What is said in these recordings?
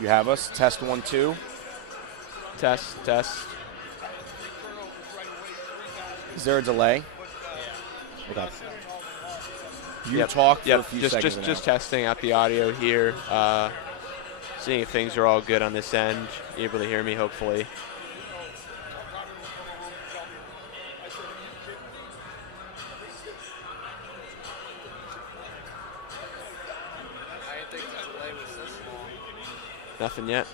You have us. Test 1, 2. Test. Is there a delay? Okay. You talked for a few seconds now. Just testing out the audio here. Seeing if things are all good on this end. You're able to hear me, hopefully. Nothing yet.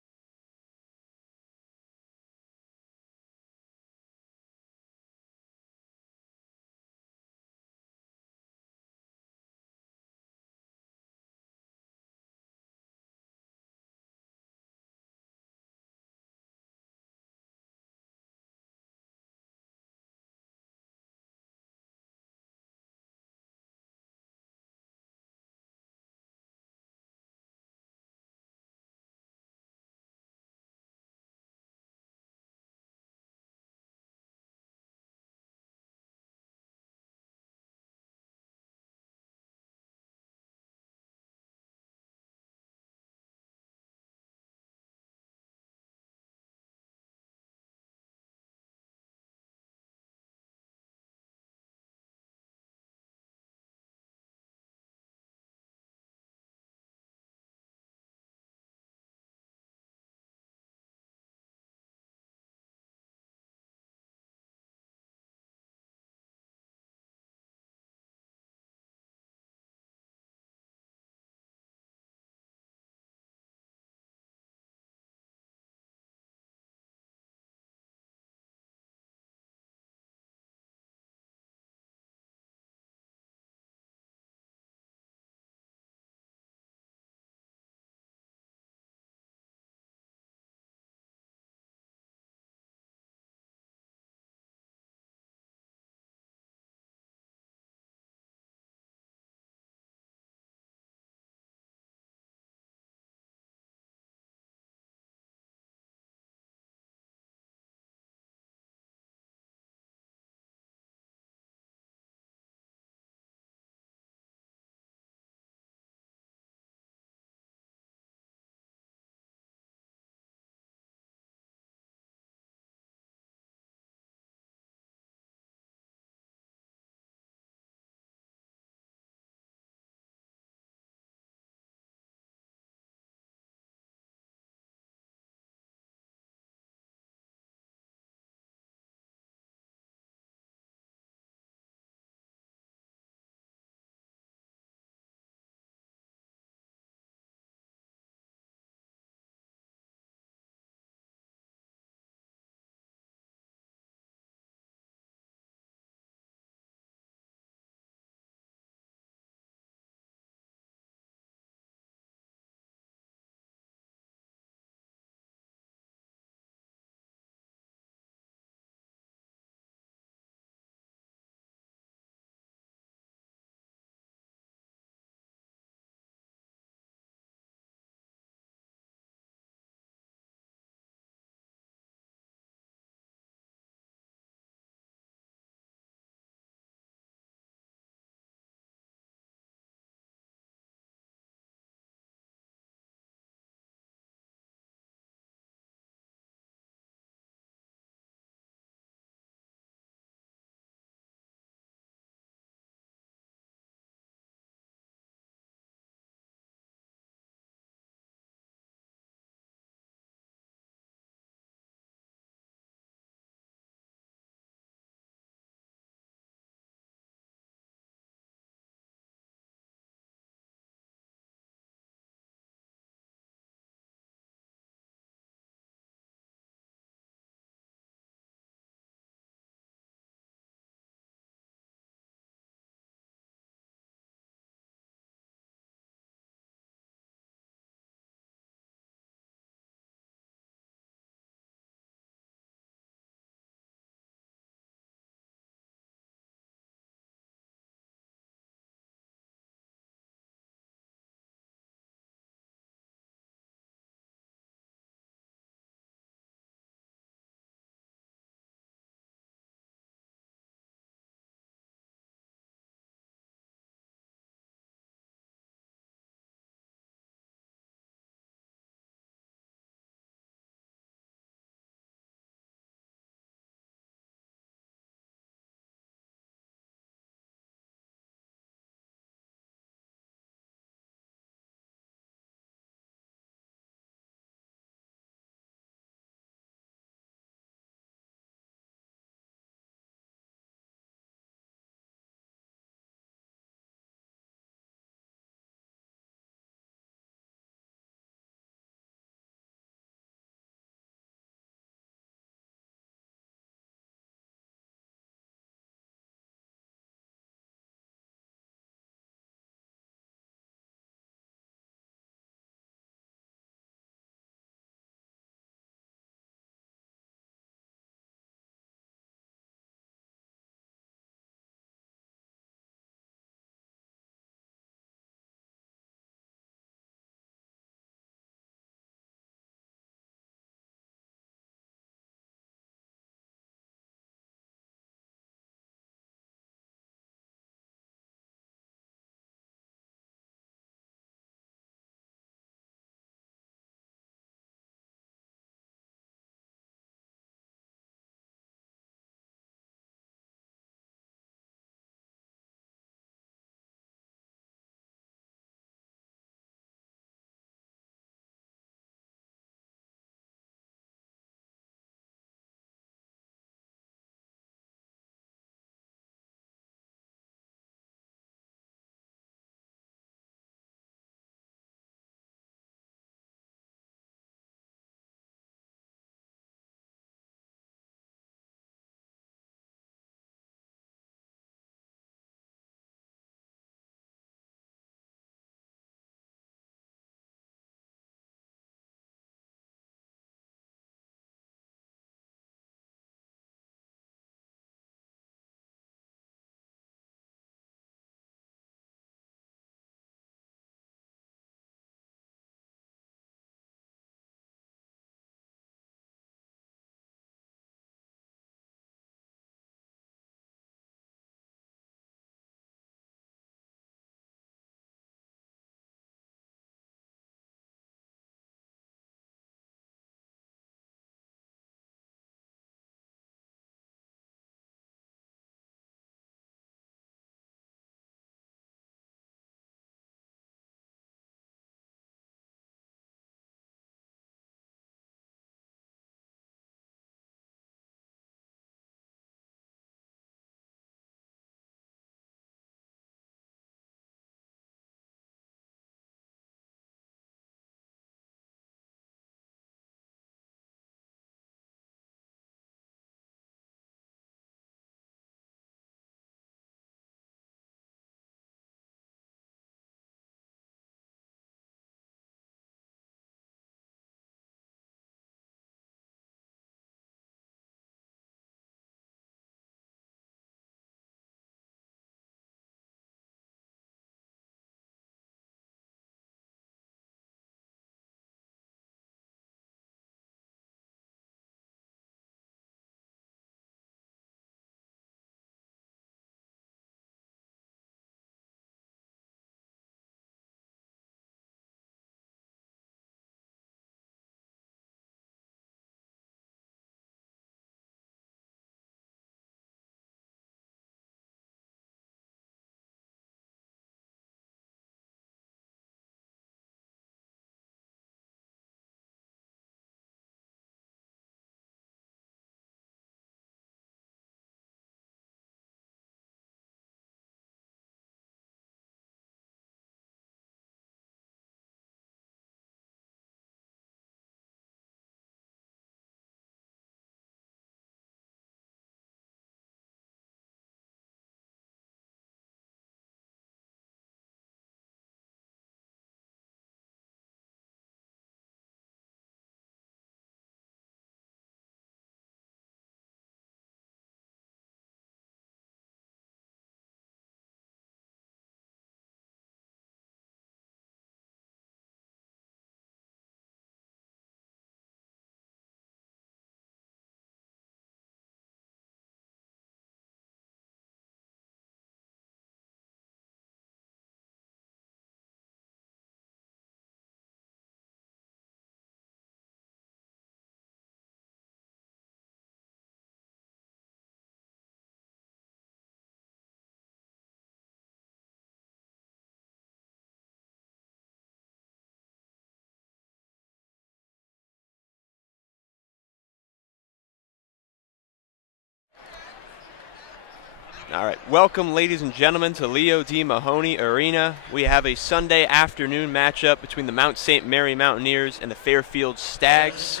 All right. Welcome, ladies and gentlemen, to Leo D. Mahoney Arena. We have a Sunday afternoon matchup between the Mount St. Mary Mountaineers and the Fairfield Stags.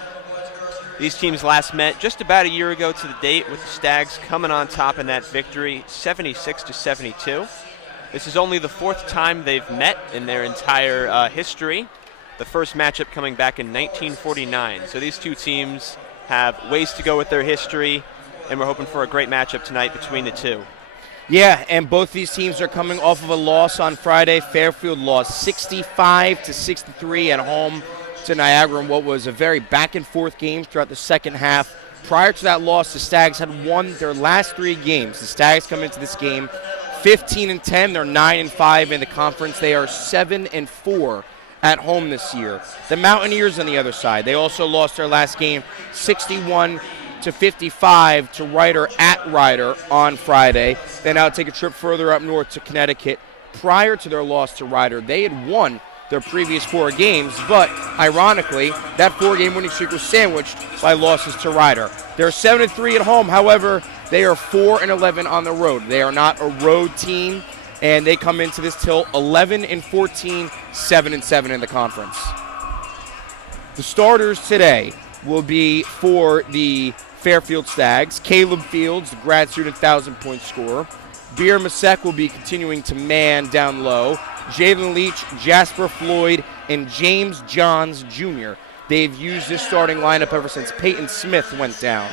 These teams last met just about a year ago to the date, with the Stags coming on top in that victory, 76-72. This is only the fourth time they've met in their entire history. The first matchup coming back in 1949. So these two teams have ways to go with their history, and we're hoping for a great matchup tonight between the two. Yeah, and both these teams are coming off of a loss on Friday. Fairfield lost 65-63 at home to Niagara in what was a very back-and-forth game throughout the second half. Prior to that loss, the Stags had won their last 3 games. The Stags come into this game 15-10. They're 9-5 in the conference. They are 7-4 at home this year. The Mountaineers on the other side, they also lost their last game 61-55 to Ryder at Ryder on Friday. They now take a trip further up north to Connecticut. Prior to their loss to Ryder, they had won their previous 4 games, but ironically, that 4-game winning streak was sandwiched by losses to Ryder. They're 7-3 at home. However, they are 4-11 on the road. They are not a road team, and they come into this tilt 11-14, 7-7 in the conference. The starters today will be for the Fairfield Stags: Caleb Fields, the grad student 1,000-point scorer. Beer Masek will be continuing to man down low. Jalen Leach, Jasper Floyd, and James Johns Jr. They've used this starting lineup ever since Peyton Smith went down.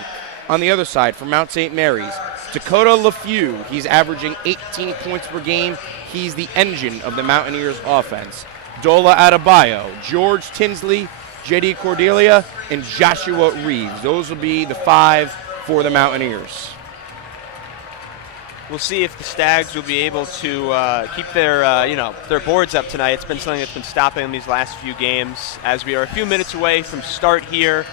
On the other side, for Mount St. Mary's, Dakota LeFew. He's averaging 18 points per game. He's the engine of the Mountaineers' offense. Dola Adebayo, George Tinsley, J.D. Cordelia, and Joshua Reeves. Those will be the 5 for the Mountaineers. We'll see if the Stags will be able to keep their their boards up tonight. It's been something that's been stopping them these last few games. As we are a few minutes away from start here,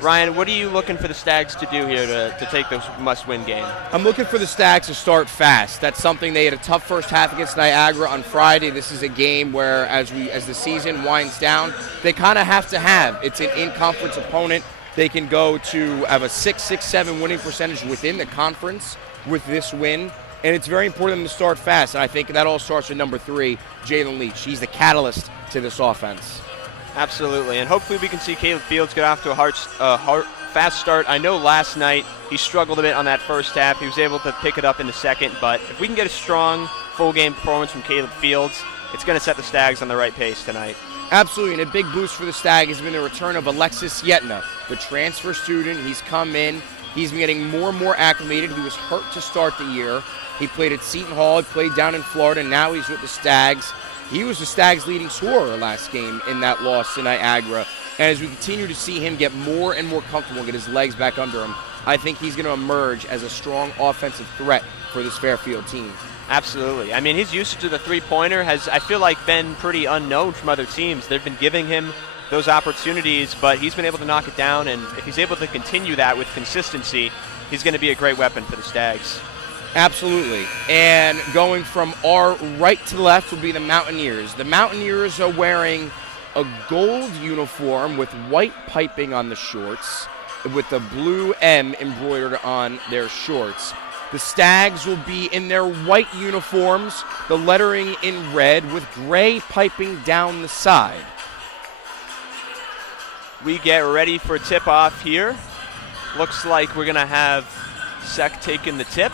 Ryan, what are you looking for the Stags to do here to take this must-win game? I'm looking for the Stags to start fast. That's something they had a tough first half against Niagara on Friday. This is a game where, as the season winds down, they kind of have to have. It's an in-conference opponent. They can go to have a 6-7 winning percentage within the conference with this win, and it's very important to start fast. And I think that all starts with number 3, Jalen Leach. He's the catalyst to this offense. Absolutely, and hopefully we can see Caleb Fields get off to a fast start. I know last night he struggled a bit on that first half. He was able to pick it up in the second, but if we can get a strong full-game performance from Caleb Fields, it's going to set the Stags on the right pace tonight. Absolutely, and a big boost for the Stag has been the return of Alexis Yetna, the transfer student. He's come in. He's been getting more and more acclimated. He was hurt to start the year. He played at Seton Hall. He played down in Florida, and now he's with the Stags. He was the Stags' leading scorer last game in that loss to Niagara. And as we continue to see him get more and more comfortable, get his legs back under him, I think he's going to emerge as a strong offensive threat for this Fairfield team. Absolutely. I mean, his usage of the three-pointer has, I feel like, been pretty unknown from other teams. They've been giving him those opportunities, but he's been able to knock it down, and if he's able to continue that with consistency, he's going to be a great weapon for the Stags. Absolutely. And going from our right to left will be the Mountaineers. The Mountaineers are wearing a gold uniform with white piping on the shorts, with the blue M embroidered on their shorts. The Stags will be in their white uniforms, the lettering in red, with gray piping down the side. We get ready for tip-off here. Looks like we're going to have Sek taking the tip.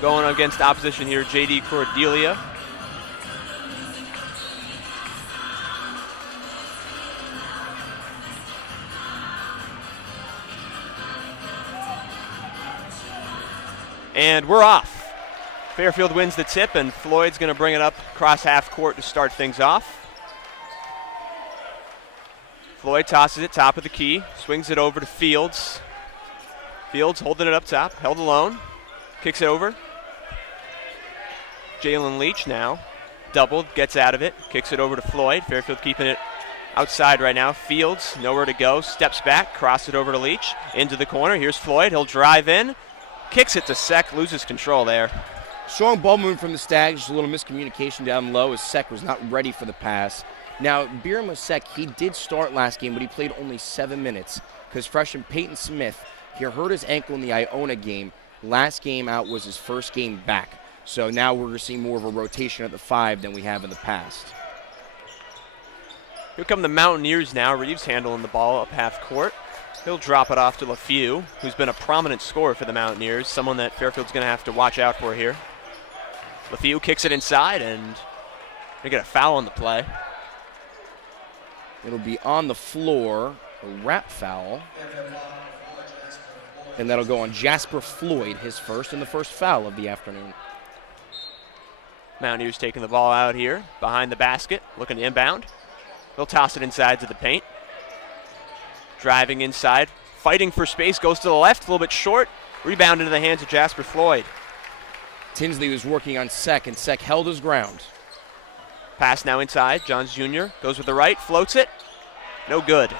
Going against opposition here, J.D. Cordelia. And we're off. Fairfield wins the tip, and Floyd's going to bring it up across half court to start things off. Floyd tosses it top of the key, swings it over to Fields. Fields holding it up top, held alone. Kicks it over. Jalen Leach now, doubled, gets out of it, kicks it over to Floyd. Fairfield keeping it outside right now. Fields, nowhere to go, steps back, cross it over to Leach, into the corner. Here's Floyd, he'll drive in, kicks it to Sek, loses control there. Strong ball movement from the Stags, just a little miscommunication down low as Sek was not ready for the pass. Now, Birma Sek, he did start last game, but he played only 7 minutes because freshman Peyton Smith, he hurt his ankle in the Iona game. Last game out was his first game back. So now we're seeing more of a rotation at the 5 than we have in the past. Here come the Mountaineers now. Reeves handling the ball up half court. He'll drop it off to LeFew, who's been a prominent scorer for the Mountaineers, someone that Fairfield's going to have to watch out for here. LeFew kicks it inside, and they get a foul on the play. It'll be on the floor, a wrap foul. And that'll go on Jasper Floyd, his first and the first foul of the afternoon. Mountaineers taking the ball out here, behind the basket, looking to inbound. They'll toss it inside to the paint. Driving inside, fighting for space, goes to the left, a little bit short. Rebound into the hands of Jasper Floyd. Tinsley was working on Sek, and Sek held his ground. Pass now inside, Johns Jr. goes with the right, floats it. No good.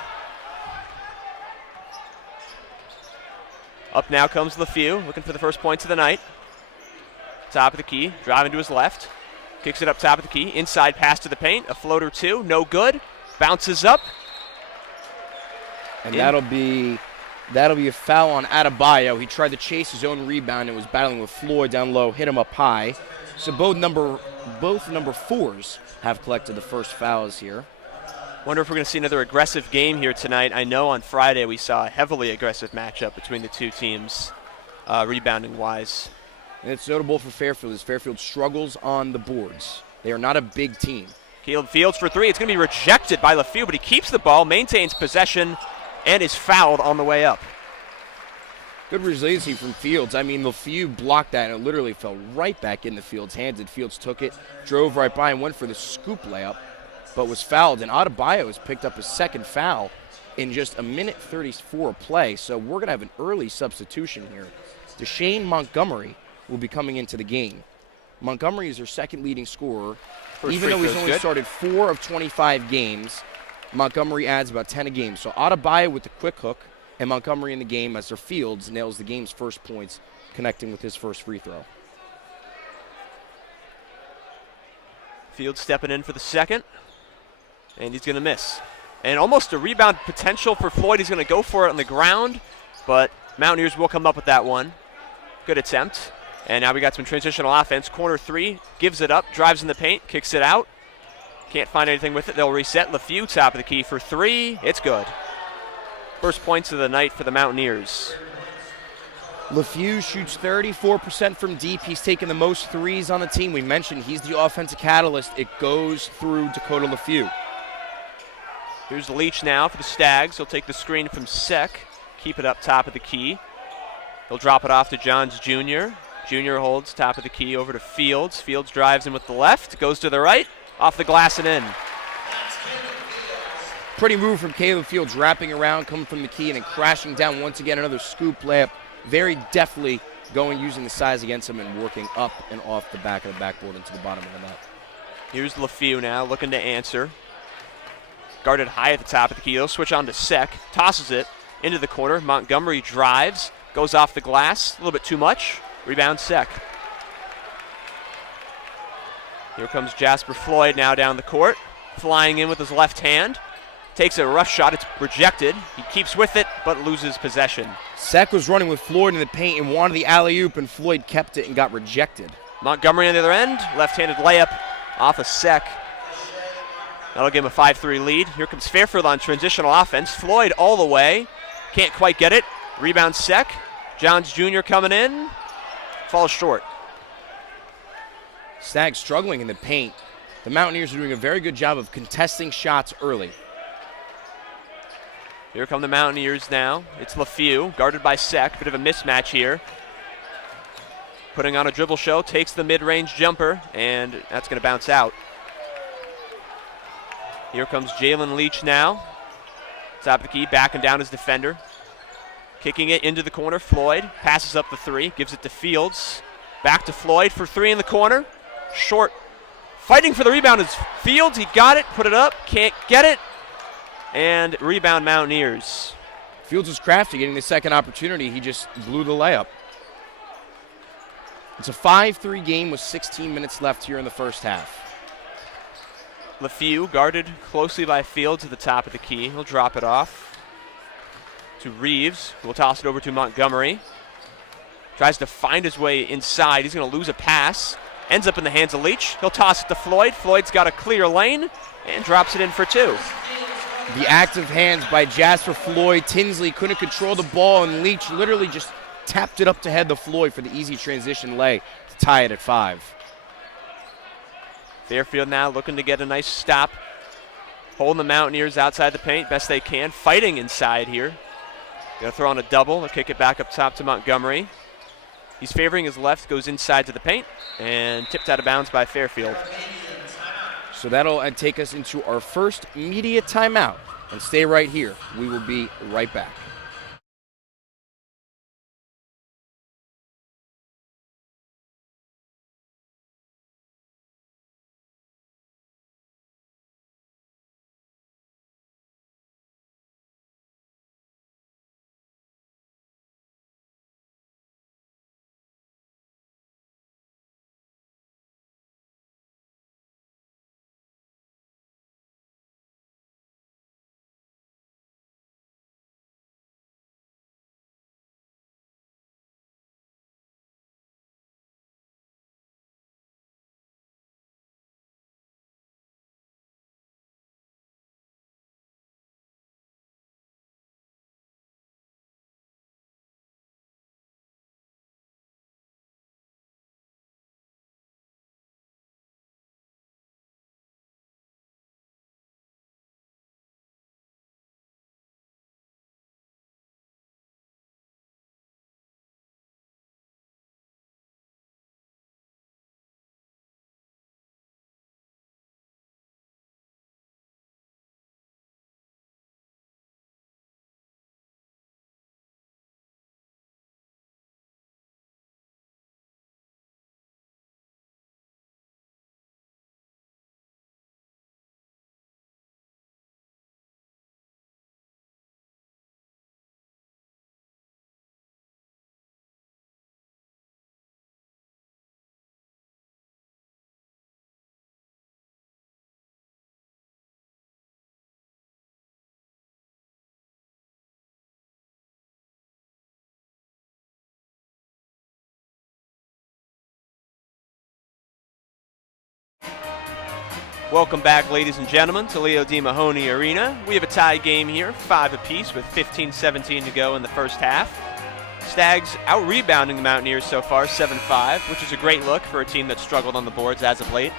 Up now comes LeFew, looking for the first points of the night. Top of the key, driving to his left. Kicks it up top of the key, inside pass to the paint, a floater 2, no good. Bounces up. And that'll be a foul on Adebayo. He tried to chase his own rebound and was battling with Floyd down low, hit him up high. So both number 4s have collected the first fouls here. Wonder if we're going to see another aggressive game here tonight. I know on Friday we saw a heavily aggressive matchup between the two teams, rebounding-wise. And it's notable for Fairfield as Fairfield struggles on the boards. They are not a big team. Caleb Fields for 3. It's going to be rejected by LeFew, but he keeps the ball, maintains possession, and is fouled on the way up. Good resiliency from Fields. I mean, LeFew blocked that, and it literally fell right back into Fields' hands, and Fields took it, drove right by, and went for the scoop layup, but was fouled. And Adebayo has picked up his second foul in just a minute 34 of play, so we're going to have an early substitution here. Deshane Montgomery will be coming into the game. Montgomery is their second leading scorer. Even though he's only started 4 of 25 games, Montgomery adds about 10 a game. So Adebayo with the quick hook, and Montgomery in the game as their Fields nails the game's first points, connecting with his first free throw. Fields stepping in for the second, and he's going to miss. And almost a rebound potential for Floyd. He's going to go for it on the ground, but Mountaineers will come up with that one. Good attempt. And now we got some transitional offense. Corner 3, gives it up, drives in the paint, kicks it out. Can't find anything with it. They'll reset. LeFew top of the key for 3. It's good. First points of the night for the Mountaineers. LeFew shoots 34% from deep. He's taken the most threes on the team. We mentioned he's the offensive catalyst. It goes through Dakota LeFew. Here's Leach now for the Stags. He'll take the screen from Sek. Keep it up top of the key. He'll drop it off to Johns Jr. Jr. holds top of the key over to Fields. Fields drives in with the left, goes to the right, off the glass and in. Pretty move from Caleb Fields, wrapping around, coming from the key, and then crashing down once again. Another scoop layup. Very deftly going, using the size against him and working up and off the back of the backboard into the bottom of the net. Here's LeFew now, looking to answer. Guarded high at the top of the key. He'll switch on to Sek, tosses it into the corner. Montgomery drives, goes off the glass, a little bit too much. Rebound Sek. Here comes Jasper Floyd now down the court, flying in with his left hand. Takes a rough shot, it's rejected. He keeps with it, but loses possession. Sek was running with Floyd in the paint and wanted the alley-oop, and Floyd kept it and got rejected. Montgomery on the other end, left-handed layup off of Sek. That'll give him a 5-3 lead. Here comes Fairfield on transitional offense. Floyd all the way, can't quite get it. Rebound Sek. Johns Jr. coming in, falls short. Stag struggling in the paint. The Mountaineers are doing a very good job of contesting shots early. Here come the Mountaineers now. It's LeFew, guarded by Sek. Bit of a mismatch here. Putting on a dribble show, takes the mid-range jumper, and that's going to bounce out. Here comes Jalen Leach now. Top of the key, backing down his defender. Kicking it into the corner, Floyd. Passes up the 3, gives it to Fields. Back to Floyd for 3 in the corner. Short. Fighting for the rebound is Fields. He got it, put it up, can't get it. And rebound Mountaineers. Fields was crafty, getting the second opportunity. He just blew the layup. It's a 5-3 game with 16 minutes left here in the first half. LeFew guarded closely by Fields at the top of the key. He'll drop it off to Reeves, who will toss it over to Montgomery. Tries to find his way inside. He's going to lose a pass. Ends up in the hands of Leach. He'll toss it to Floyd. Floyd's got a clear lane and drops it in for 2. The active hands by Jasper Floyd. Tinsley couldn't control the ball, and Leach literally just tapped it up to head to Floyd for the easy transition lay to tie it at 5. Fairfield now looking to get a nice stop. Holding the Mountaineers outside the paint best they can. Fighting inside here. Going to throw on a double. They'll kick it back up top to Montgomery. He's favoring his left, goes inside to the paint, and tipped out of bounds by Fairfield. So that'll take us into our first media timeout. And stay right here. We will be right back. Welcome back, ladies and gentlemen, to Leo D. Mahoney Arena. We have a tie game here, 5 apiece with 15-17 to go in the first half. Stags out-rebounding the Mountaineers so far, 7-5, which is a great look for a team that struggled on the boards as of late.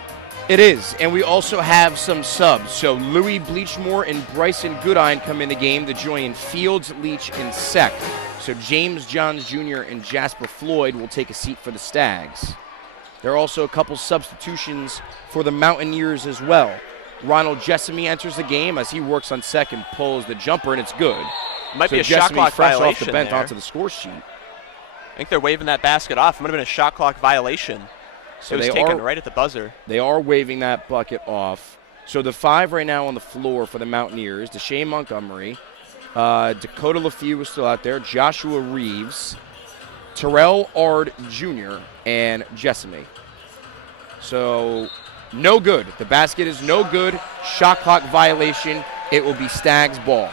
It is, and we also have some subs. So Louis Bleachmore and Bryson Goodine come in the game to join Fields, Leach, and Sec. So James Johns Jr. and Jasper Floyd will take a seat for the Stags. There are also a couple substitutions for the Mountaineers as well. Ronald Jessamy enters the game as he works on second, pulls the jumper, and it's good. Might be a Jessamy shot clock fresh violation off the bench there. onto the score sheet. I think they're waving that basket off. It might have been a shot clock violation. So it was taken right at the buzzer. They are waving that bucket off. So the 5 right now on the floor for the Mountaineers, Deshane Montgomery, Dakota LaFew is still out there, Joshua Reeves, Terrell Ard Jr., and Jessamy. So no good. The basket is no good. Shot clock violation. It will be Stags ball.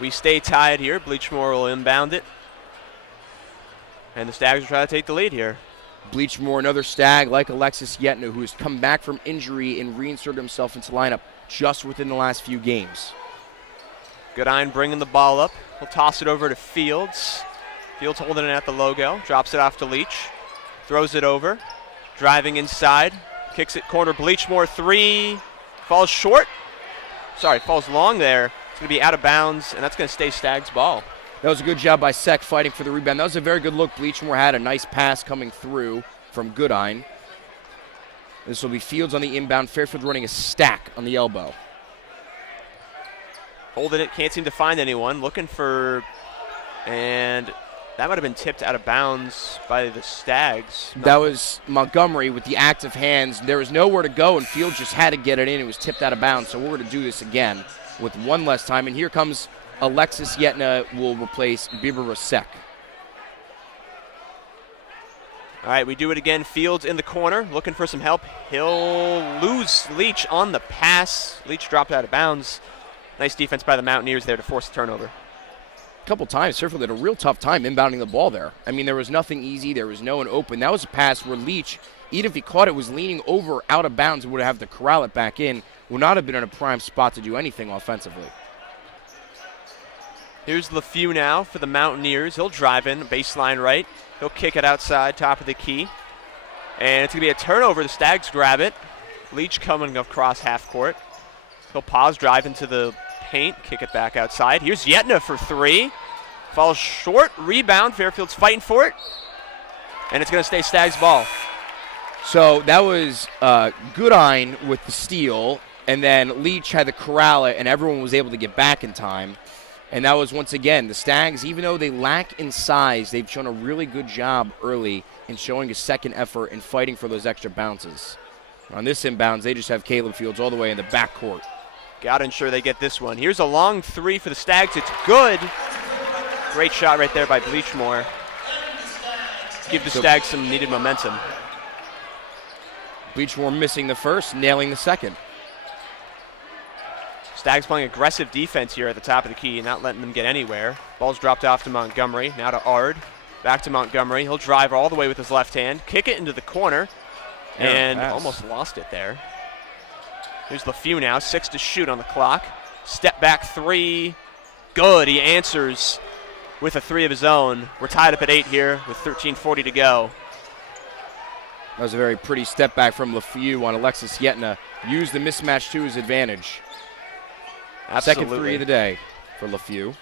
We stay tied here. Bleachmore will inbound it. And the Stags will try to take the lead here. Bleachmore, another Stag like Alexis Yetna, who has come back from injury and reinserted himself into lineup just within the last few games. Goodine bringing the ball up. He'll toss it over to Fields. Fields holding it at the logo. Drops it off to Leach. Throws it over. Driving inside. Kicks it corner. Bleachmore 3. Falls short. Sorry, falls long there. It's going to be out of bounds, and that's going to stay Stags ball. That was a good job by Sec fighting for the rebound. That was a very good look. Bleachmore had a nice pass coming through from Goodine. This will be Fields on the inbound. Fairfield running a stack on the elbow. Holding it, can't seem to find anyone. Looking for, and that might have been tipped out of bounds by the Stags. That was Montgomery with the active hands. There was nowhere to go, and Fields just had to get it in. It was tipped out of bounds, so we're going to do this again with one less time. And here comes Alexis Yetna will replace Bieber Rasek. All right, we do it again. Fields in the corner, looking for some help. He'll lose Leach on the pass. Leach dropped out of bounds. Nice defense by the Mountaineers there to force the turnover. couple times, Fairfield had a real tough time inbounding the ball there. I mean, there was nothing easy. There was no one open. That was a pass where Leach, even if he caught it, was leaning over out of bounds and would have to corral it back in. Would not have been in a prime spot to do anything offensively. Here's LeFew now for the Mountaineers. He'll drive in, baseline right. He'll kick it outside, top of the key. And it's going to be a turnover. The Stags grab it. Leach coming across half court. He'll pause, drive into the paint, kick it back outside. Here's Yetna for three. Falls short, rebound. Fairfield's fighting for it. And it's going to stay Stags ball. So that was Goodine with the steal, and then Leach had to corral it, and everyone was able to get back in time. And that was, once again, the Stags, even though they lack in size, they've shown a really good job early in showing a second effort and fighting for those extra bounces. On this inbounds, they just have Caleb Fields all the way in the backcourt. Got to ensure they get this one. Here's a long three for the Stags. It's good. Great shot right there by Bleachmore. Give the Stags some needed momentum. Bleachmore missing the first, nailing the second. Stags playing aggressive defense here at the top of the key and not letting them get anywhere. Ball's dropped off to Montgomery, now to Ard. Back to Montgomery. He'll drive all the way with his left hand, kick it into the corner, and almost lost it there. Here's LeFew now, 6 to shoot on the clock. Step back three, good. He answers with a three of his own. We're tied up at 8 here with 13:40 to go. That was a very pretty step back from LeFew on Alexis Yetna. Used the mismatch to his advantage. Absolutely. Second three of the day for LeFew.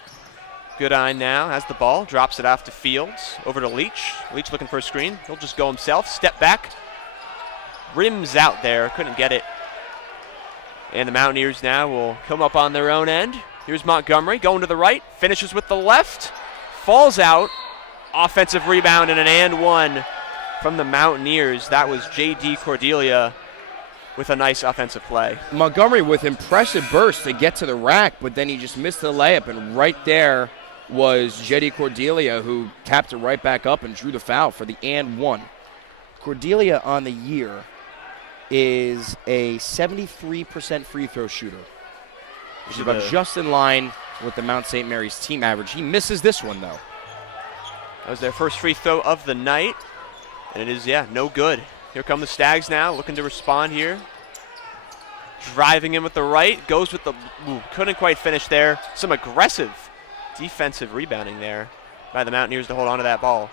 Goodine now has the ball, drops it off to Fields, over to Leach. Leach looking for a screen. He'll just go himself, step back. Rims out there, couldn't get it. And the Mountaineers now will come up on their own end. Here's Montgomery going to the right, finishes with the left, falls out. Offensive rebound and an and one from the Mountaineers. That was J.D. Cordelia with a nice offensive play. Montgomery with impressive burst to get to the rack, but then he just missed the layup, and right there was J.D. Cordelia, who tapped it right back up and drew the foul for the and one. Cordelia on the year is a 73% free throw shooter, which is about just in line with the Mount St. Mary's team average. He misses this one, though. That was their first free throw of the night, and it is, no good. Here come the Stags now, looking to respond here. Driving in with the right, goes with the, couldn't quite finish there. Some aggressive defensive rebounding there by the Mountaineers to hold on to that ball.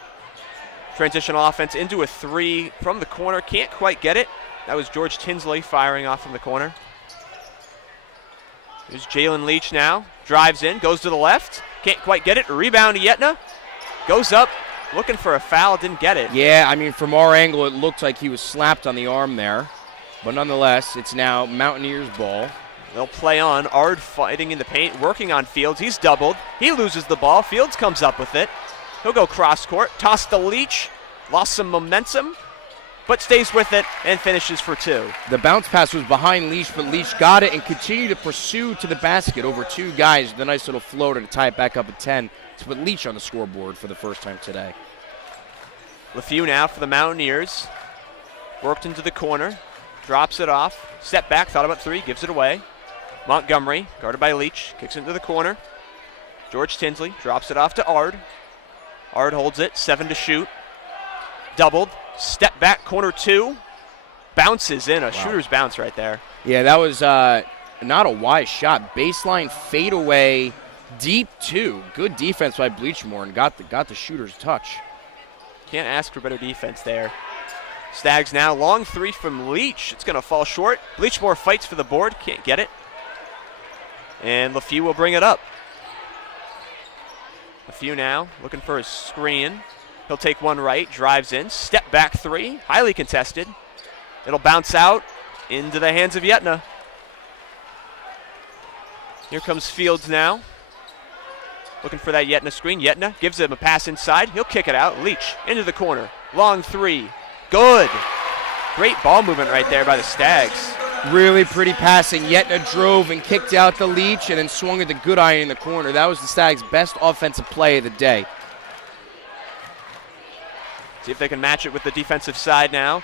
Transitional offense into a three from the corner, can't quite get it. That was George Tinsley firing off from the corner. Here's Jalen Leach now, drives in, goes to the left, can't quite get it. Rebound to Yetna, goes up, looking for a foul, didn't get it. Yeah, I mean, from our angle, it looked like he was slapped on the arm there. But nonetheless, it's now Mountaineers' ball. They'll play on. Ard fighting in the paint, working on Fields. He's doubled. He loses the ball. Fields comes up with it. He'll go cross court, toss to Leach, lost some momentum, but stays with it and finishes for two. The bounce pass was behind Leach, but Leach got it and continued to pursue to the basket over two guys with a nice little floater to tie it back up at 10 to put Leach on the scoreboard for the first time today. LeFew now for the Mountaineers. Worked into the corner, drops it off, step back, thought about three, gives it away. Montgomery, guarded by Leach, kicks into the corner. George Tinsley drops it off to Ard. Ard holds it, 7 to shoot. Doubled, step back, corner two. Bounces in, a shooter's bounce right there. Yeah, that was not a wise shot. Baseline fadeaway, deep two. Good defense by Bleachmore and got the shooter's touch. Can't ask for better defense there. Stags now, long three from Leach. It's going to fall short. Bleachmore fights for the board, can't get it. And LeFew will bring it up. LeFew now looking for a screen. He'll take one right, drives in, step back three, highly contested. It'll bounce out into the hands of Yetna. Here comes Fields now. Looking for that Yetna screen. Yetna gives him a pass inside. He'll kick it out. Leach into the corner. Long three. Good. Great ball movement right there by the Stags. Really pretty passing. Yetna drove and kicked out the Leach and then swung at the Goodine in the corner. That was the Stags' best offensive play of the day. See if they can match it with the defensive side now.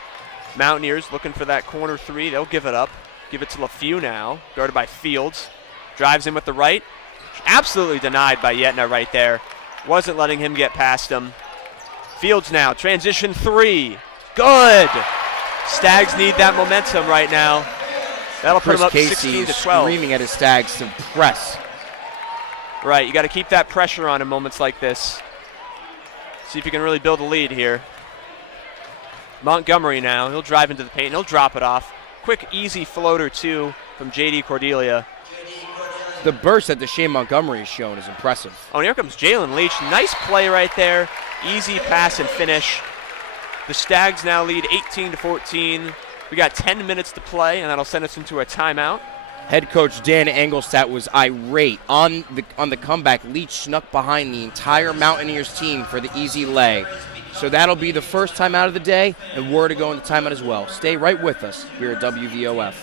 Mountaineers looking for that corner three. They'll give it up. Give it to LeFew now, guarded by Fields. Drives in with the right. absolutely denied by Yetna right there. Wasn't letting him get past him. Fields now, transition 3. Good! Stags need that momentum right now. That'll put Chris them up Casey 16-12. screaming at his Stags to press. Right, you got to keep that pressure on in moments like this. See if you can really build a lead here. Montgomery now, he'll drive into the paint, he'll drop it off. Quick, easy floater, too, from J.D. Cordelia. The burst that Deshane Montgomery has shown is impressive. Oh, and here comes Jalen Leach. Nice play right there. Easy pass and finish. The Stags now lead 18-14. We got 10 minutes to play, and that'll send us into a timeout. Head coach Dan Engelstadt was irate on the comeback. Leach snuck behind the entire Mountaineers team for the easy lay. So that'll be the first timeout of the day, and we're to go into timeout as well. Stay right with us here at WVOF.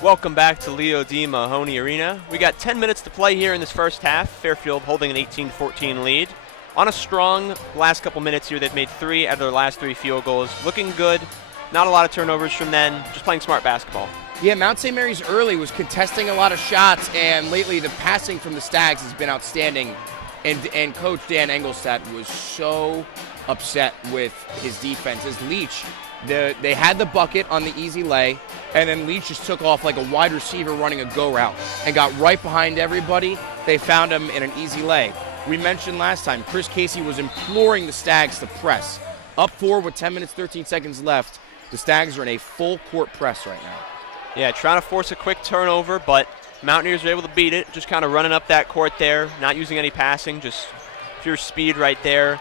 Welcome back to Leo D. Mahoney Arena. We got 10 minutes to play here in this first half. Fairfield holding an 18-14 lead. On a strong last couple minutes here, they've made 3 out of their last 3 field goals. Looking good. Not a lot of turnovers from them. Just playing smart basketball. Yeah, Mount St. Mary's early was contesting a lot of shots, and lately the passing from the Stags has been outstanding. And Coach Dan Engelstadt was so upset with his defense. As Leach, they had the bucket on the easy lay, and then Leach just took off like a wide receiver running a go route and got right behind everybody. They found him in an easy lay. We mentioned last time, Chris Casey was imploring the Stags to press. Up 4 with 10 minutes, 13 seconds left. The Stags are in a full court press right now. Yeah, trying to force a quick turnover, but Mountaineers are able to beat it. Just kind of running up that court there, not using any passing, just pure speed right there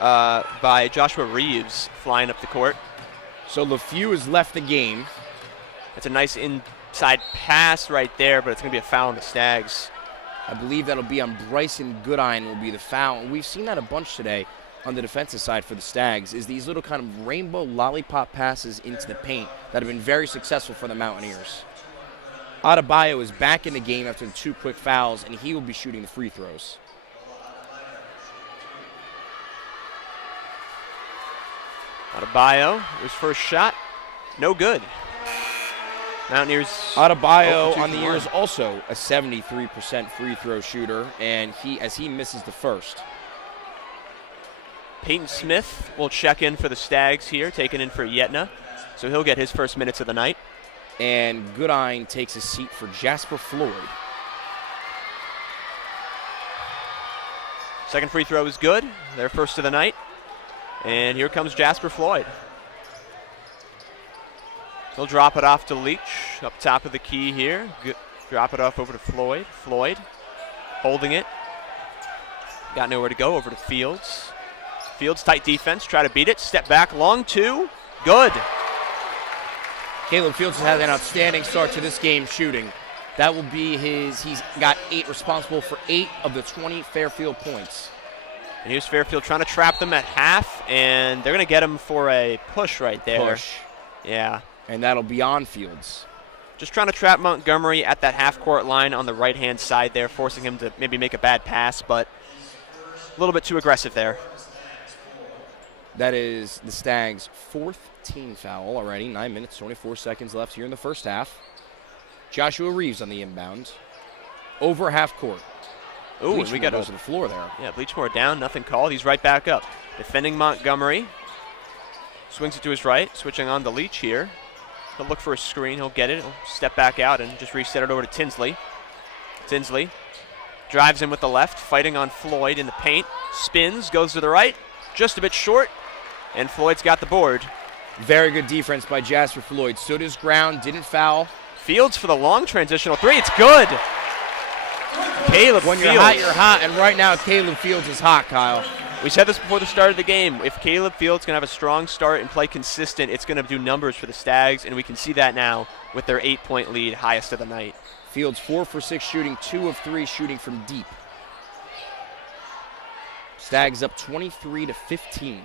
by Joshua Reeves flying up the court. So LeFew has left the game. That's a nice inside pass right there, but it's going to be a foul on the Stags. I believe that'll be on Bryson Goodine will be the foul. And we've seen that a bunch today on the defensive side for the Stags, is these little kind of rainbow lollipop passes into the paint that have been very successful for the Mountaineers. Adebayo is back in the game after the 2 quick fouls, and he will be shooting the free throws. Adebayo, his first shot, no good. Mountaineers. Adebayo on the year is also a 73% free throw shooter, and he misses the first. Peyton Smith will check in for the Stags here, taking in for Yetna, so he'll get his first minutes of the night. And Goodine takes a seat for Jasper Floyd. Second free throw is good, their first of the night. And here comes Jasper Floyd. He'll drop it off to Leach, up top of the key here. Drop it off over to Floyd. Floyd holding it. Got nowhere to go, over to Fields. Fields, tight defense, try to beat it. Step back, long 2, good. Caleb Fields has had an outstanding start to this game shooting. That will be he's got 8, responsible for 8 of the 20 Fairfield points. And here's Fairfield trying to trap them at half, and they're going to get him for a push right there. Push. Yeah. And that'll be on Fields. Just trying to trap Montgomery at that half-court line on the right-hand side there, forcing him to maybe make a bad pass, but a little bit too aggressive there. That is the Stags' fourth team foul already. 9 minutes, 24 seconds left here in the first half. Joshua Reeves on the inbound. Over half court. Ooh, and we got goes to the floor there. Yeah, Bleachmore down, nothing called. He's right back up. Defending Montgomery. Swings it to his right, switching on to Leach here. He'll look for a screen, he'll get it, he'll step back out and just reset it over to Tinsley. Tinsley drives in with the left, fighting on Floyd in the paint. Spins, goes to the right, just a bit short, and Floyd's got the board. Very good defense by Jasper Floyd. Stood his ground, didn't foul. Fields for the long transitional three, it's good! Caleb When Fields. you're hot, you're hot, and right now Caleb Fields is hot, Kyle. We said this before the start of the game. If Caleb Fields can have a strong start and play consistent, it's going to do numbers for the Stags, and we can see that now with their 8-point lead, highest of the night. Fields 4 for 6 shooting, 2 of 3 shooting from deep. Stags up 23-15.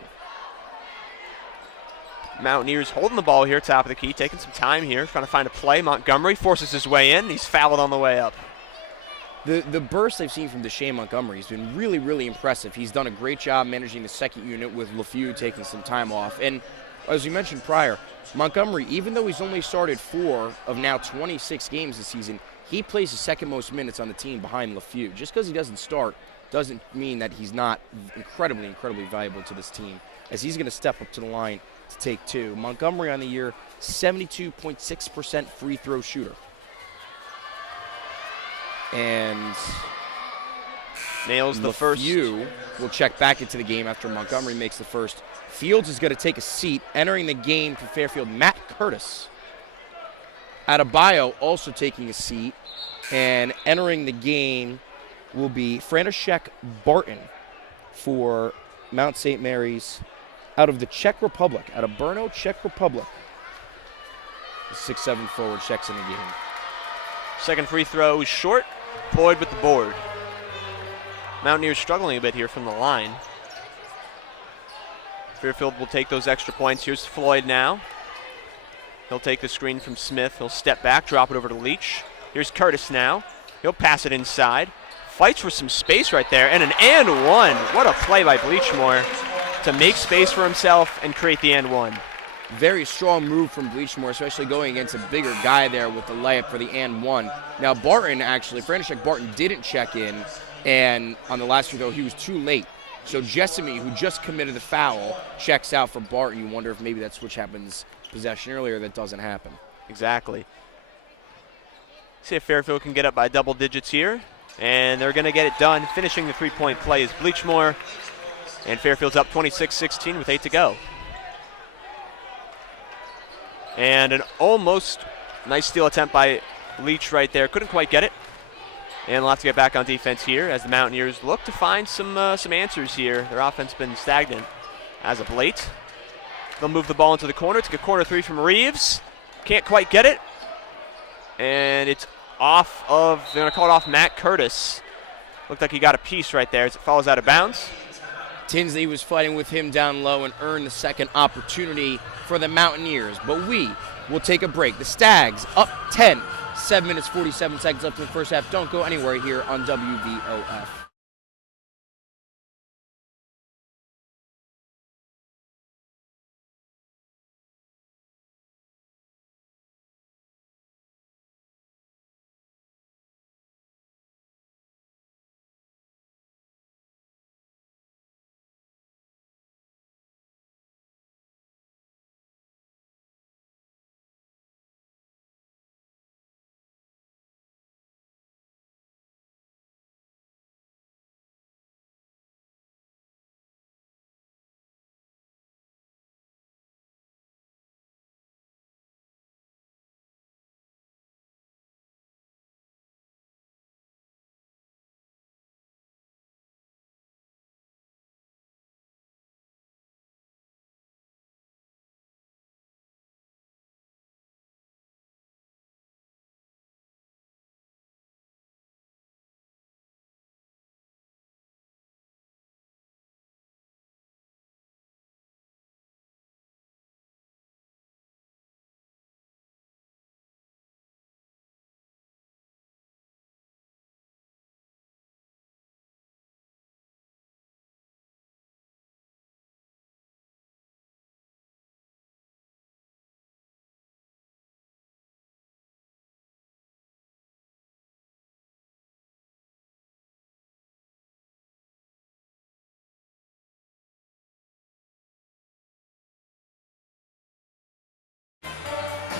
Mountaineers holding the ball here, top of the key, taking some time here, trying to find a play. Montgomery forces his way in. He's fouled on the way up. The burst I've seen from Deshae Montgomery has been really, really impressive. He's done a great job managing the second unit with LeFew taking some time off. And as we mentioned prior, Montgomery, even though he's only started 4 of now 26 games this season, he plays the second most minutes on the team behind LeFew. Just because he doesn't start doesn't mean that he's not incredibly, incredibly valuable to this team, as he's going to step up to the line to take 2. Montgomery on the year, 72.6% free throw shooter. And nails the first. LeFew will check back into the game after Montgomery makes the first. Fields is going to take a seat. Entering the game for Fairfield, Matt Curtis. Adebayo also taking a seat. And entering the game will be František Barton for Mount St. Mary's out of the Czech Republic, out of Brno, Czech Republic. The 6'7" forward checks in the game. Second free throw is short. Floyd with the board. Mountaineers struggling a bit here from the line. Fairfield will take those extra points. Here's Floyd now. He'll take the screen from Smith. He'll step back, drop it over to Leach. Here's Curtis now. He'll pass it inside. Fights for some space right there, and an and one. What a play by Bleachmore to make space for himself and create the and one. Very strong move from Bleachmore, especially going against a bigger guy there with the layup for the and one. Now Barton actually, František Barton didn't check in, and on the last free throw he was too late. So Jessamy, who just committed the foul, checks out for Barton. You wonder if maybe that switch happens possession earlier. That doesn't happen. Exactly. See if Fairfield can get up by double digits here, and they're going to get it done. Finishing the three-point play is Bleachmore, and Fairfield's up 26-16 with 8 to go. And an almost nice steal attempt by Leach right there. Couldn't quite get it. And they'll have to get back on defense here as the Mountaineers look to find some answers here. Their offense has been stagnant as of late. They'll move the ball into the corner. It's a corner three from Reeves. Can't quite get it. And it's off of, they're going to call it off Matt Curtis. Looked like he got a piece right there as it falls out of bounds. Tinsley was fighting with him down low and earned the second opportunity for the Mountaineers. But we will take a break. The Stags up 10, 7 minutes, 47 seconds left in the first half. Don't go anywhere here on WVOF.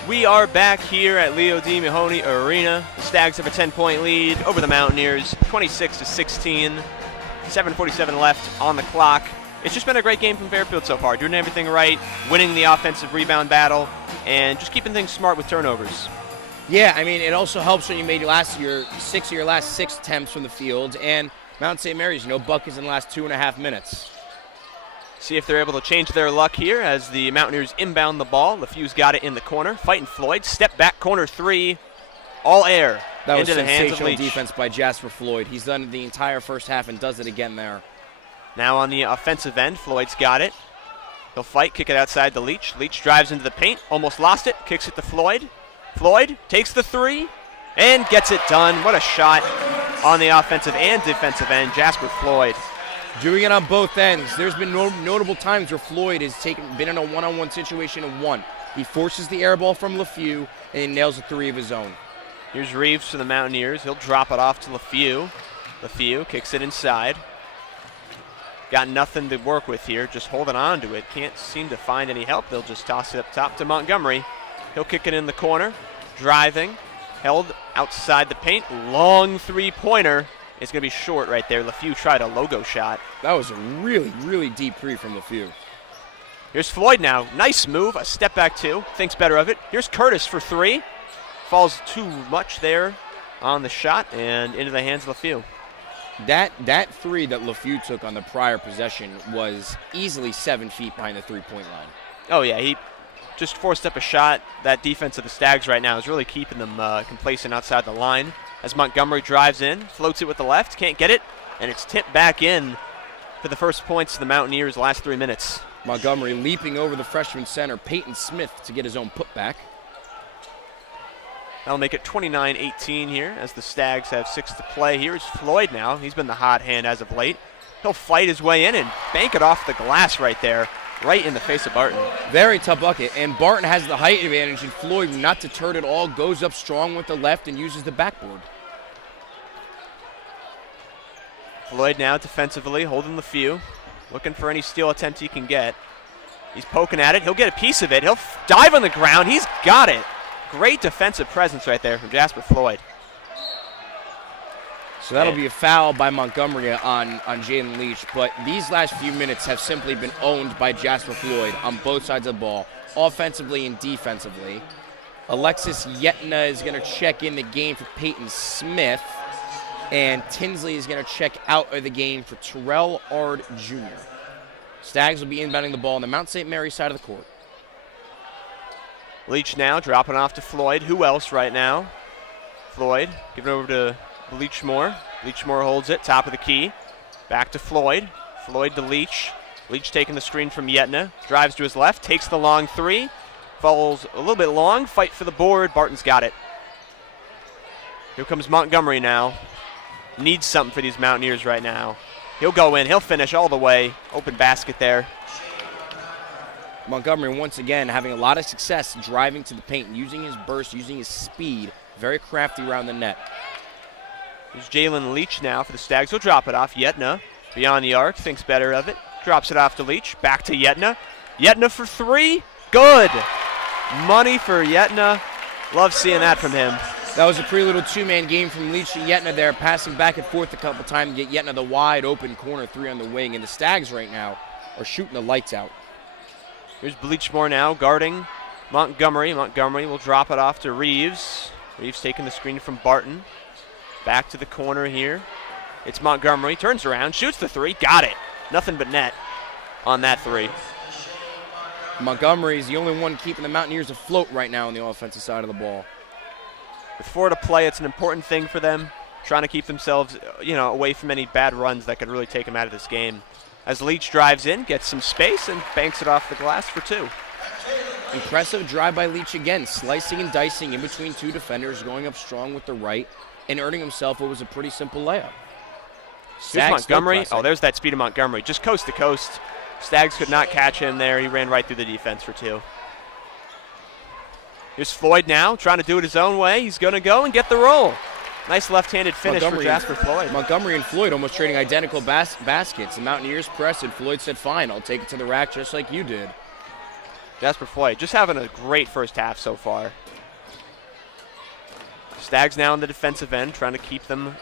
We are back here at Leo D. Mahoney Arena. The Stags have a 10-point lead over the Mountaineers, 26-16. 7:47 left on the clock. It's just been a great game from Fairfield so far, doing everything right, winning the offensive rebound battle, and just keeping things smart with turnovers. Yeah, I mean, it also helps when you made your last 6 attempts from the field, and Mount St. Mary's, no buckets in the last 2.5 minutes. See if they're able to change their luck here as the Mountaineers inbound the ball. LeFew's got it in the corner, fighting Floyd. Step back, corner three, all air. That was into the hands of sensational Leach. defense by Jasper Floyd. He's done it the entire first half and does it again there. Now on the offensive end, Floyd's got it. He'll fight, kick it outside to Leach. Leach drives into the paint, almost lost it, kicks it to Floyd. Floyd takes the three and gets it done. What a shot on the offensive and defensive end, Jasper Floyd. Doing it on both ends. There's been notable times where Floyd has been in a one-on-one situation and won. He forces the air ball from LeFew and he nails a three of his own. Here's Reeves for the Mountaineers. He'll drop it off to LeFew. LeFew kicks it inside. Got nothing to work with here, just holding on to it. Can't seem to find any help. They'll just toss it up top to Montgomery. He'll kick it in the corner, driving, held outside the paint. Long three-pointer. It's going to be short right there. LeFew tried a logo shot. That was a really, really deep three from LeFew. Here's Floyd now. Nice move, a step back two. Thinks better of it. Here's Curtis for three. Falls too much there on the shot and into the hands of LeFew. That three that LeFew took on the prior possession was easily 7 feet behind the three-point line. Oh, yeah, he just forced up a shot. That defense of the Stags right now is really keeping them complacent outside the line. As Montgomery drives in, floats it with the left, can't get it, and it's tipped back in for the first points of the Mountaineers' last 3 minutes. Montgomery leaping over the freshman center, Peyton Smith, to get his own putback. That'll make it 29-18 here as the Stags have 6 to play. Here's Floyd now. He's been the hot hand as of late. He'll fight his way in and bank it off the glass right there, right in the face of Barton. Very tough bucket, and Barton has the height advantage, and Floyd, not deterred at all, goes up strong with the left and uses the backboard. Floyd now defensively holding LeFew, looking for any steal attempt he can get. He's poking at it. He'll get a piece of it. He'll dive on the ground. He's got it. Great defensive presence right there from Jasper Floyd. So that'll be a foul by Montgomery on Jalen Leach, but these last few minutes have simply been owned by Jasper Floyd on both sides of the ball, offensively and defensively. Alexis Yetna is going to check in the game for Peyton Smith, and Tinsley is going to check out of the game for Terrell Ard Jr. Stags will be inbounding the ball on the Mount St. Mary side of the court. Leach now dropping off to Floyd. Who else right now? Floyd giving over to Leachmore. Leachmore holds it, top of the key. Back to Floyd. Floyd to Leach. Leach taking the screen from Yetna. Drives to his left, takes the long three. Falls a little bit long. Fight for the board. Barton's got it. Here comes Montgomery now. Needs something for these Mountaineers right now. He'll go in. He'll finish all the way. Open basket there. Montgomery once again having a lot of success driving to the paint, using his burst, using his speed. Very crafty around the net. There's Jalen Leach now for the Stags. He'll drop it off. Yetna beyond the arc. Thinks better of it. Drops it off to Leach. Back to Yetna. Yetna for three. Good. Money for Yetna. Love seeing that from him. That was a pretty little two-man game from Leach and Yetna there, passing back and forth a couple times to get Yetna the wide open corner three on the wing. And the Stags right now are shooting the lights out. Here's Bleachmore now guarding Montgomery. Montgomery will drop it off to Reeves. Reeves taking the screen from Barton. Back to the corner here. It's Montgomery. Turns around, shoots the three. Got it. Nothing but net on that three. Montgomery is the only one keeping the Mountaineers afloat right now on the offensive side of the ball. With 4 to play, it's an important thing for them. Trying to keep themselves, away from any bad runs that could really take them out of this game. As Leach drives in, gets some space, and banks it off the glass for 2. Impressive drive by Leach again, slicing and dicing in between 2 defenders, going up strong with the right, and earning himself what was a pretty simple layup. Here's Montgomery. Oh, there's that speed of Montgomery. Just coast to coast. Stags could not catch him there. He ran right through the defense for 2. Here's Floyd now, trying to do it his own way. He's going to go and get the roll. Nice left-handed finish for Jasper Floyd. Montgomery and Floyd almost trading identical baskets. The Mountaineers pressed, and Floyd said, fine, I'll take it to the rack just like you did. Jasper Floyd just having a great first half so far. Stags now on the defensive end, trying to keep them.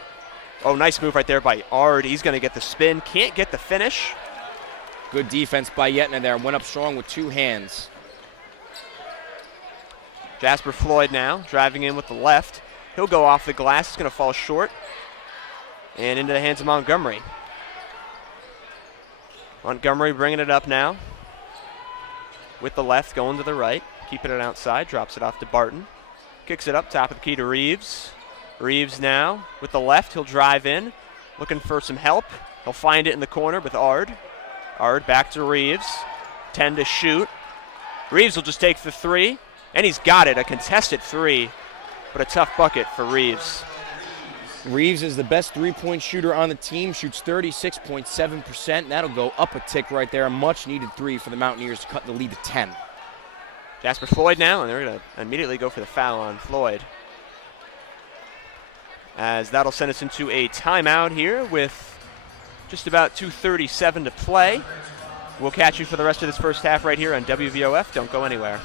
Oh, nice move right there by Ard. He's going to get the spin. Can't get the finish. Good defense by Yetna there. Went up strong with 2 hands. Jasper Floyd now driving in with the left. He'll go off the glass. It's going to fall short. And into the hands of Montgomery. Montgomery bringing it up now. With the left, going to the right. Keeping it outside. Drops it off to Barton. Kicks it up, top of the key to Reeves. Reeves now with the left. He'll drive in. Looking for some help. He'll find it in the corner with Ard. Ard back to Reeves. 10 to shoot. Reeves will just take the 3. And he's got it, a contested 3. But a tough bucket for Reeves. Reeves is the best 3-point shooter on the team, shoots 36.7%. That'll go up a tick right there. A much-needed 3 for the Mountaineers to cut the lead to 10. Jasper Floyd now, and they're going to immediately go for the foul on Floyd. As that'll send us into a timeout here with just about 2:37 to play. We'll catch you for the rest of this first half right here on WVOF. Don't go anywhere.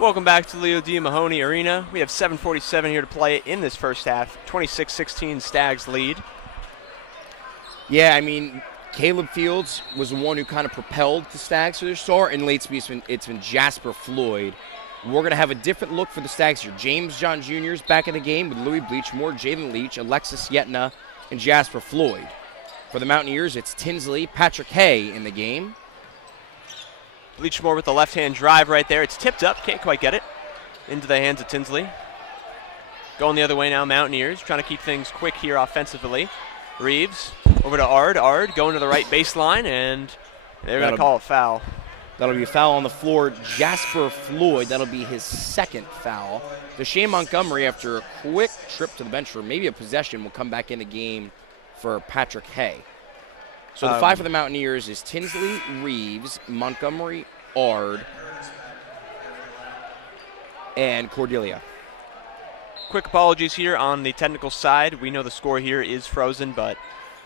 Welcome back to Leo D. Mahoney Arena. We have 7:47 here to play in this first half. 26-16 Stags lead. Yeah, I mean, Caleb Fields was the one who kind of propelled the Stags to their start, and lately it's been Jasper Floyd. We're going to have a different look for the Stags here. James John Jr. is back in the game with Louis Bleachmore, Jalen Leach, Alexis Yetna, and Jasper Floyd. For the Mountaineers, it's Tinsley, Patrick Hay in the game. Bleachmore with the left-hand drive right there. It's tipped up, can't quite get it. Into the hands of Tinsley. Going the other way now, Mountaineers, trying to keep things quick here offensively. Reeves over to Ard. Ard going to the right baseline, and they're going to call a foul. That'll be a foul on the floor. Jasper Floyd, that'll be his second foul. Deshane Montgomery, after a quick trip to the bench for maybe a possession, will come back in the game for Patrick Hay. So the 5 for the Mountaineers is Tinsley, Reeves, Montgomery, Ard, and Cordelia. Quick apologies here on the technical side. We know the score here is frozen, but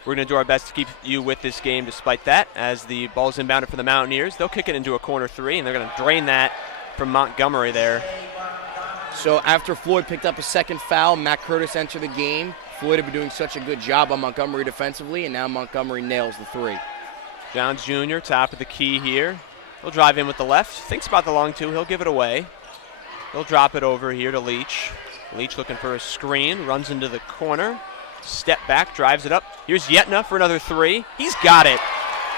we're going to do our best to keep you with this game despite that. As the ball's inbounded for the Mountaineers, they'll kick it into a corner 3, and they're going to drain that from Montgomery there. So after Floyd picked up a second foul, Matt Curtis entered the game. Floyd had been doing such a good job on Montgomery defensively, and now Montgomery nails the 3. Johns Jr., top of the key here. He'll drive in with the left. Thinks about the long 2. He'll give it away. He'll drop it over here to Leach. Leach looking for a screen. Runs into the corner. Step back, drives it up. Here's Yetna for another 3. He's got it.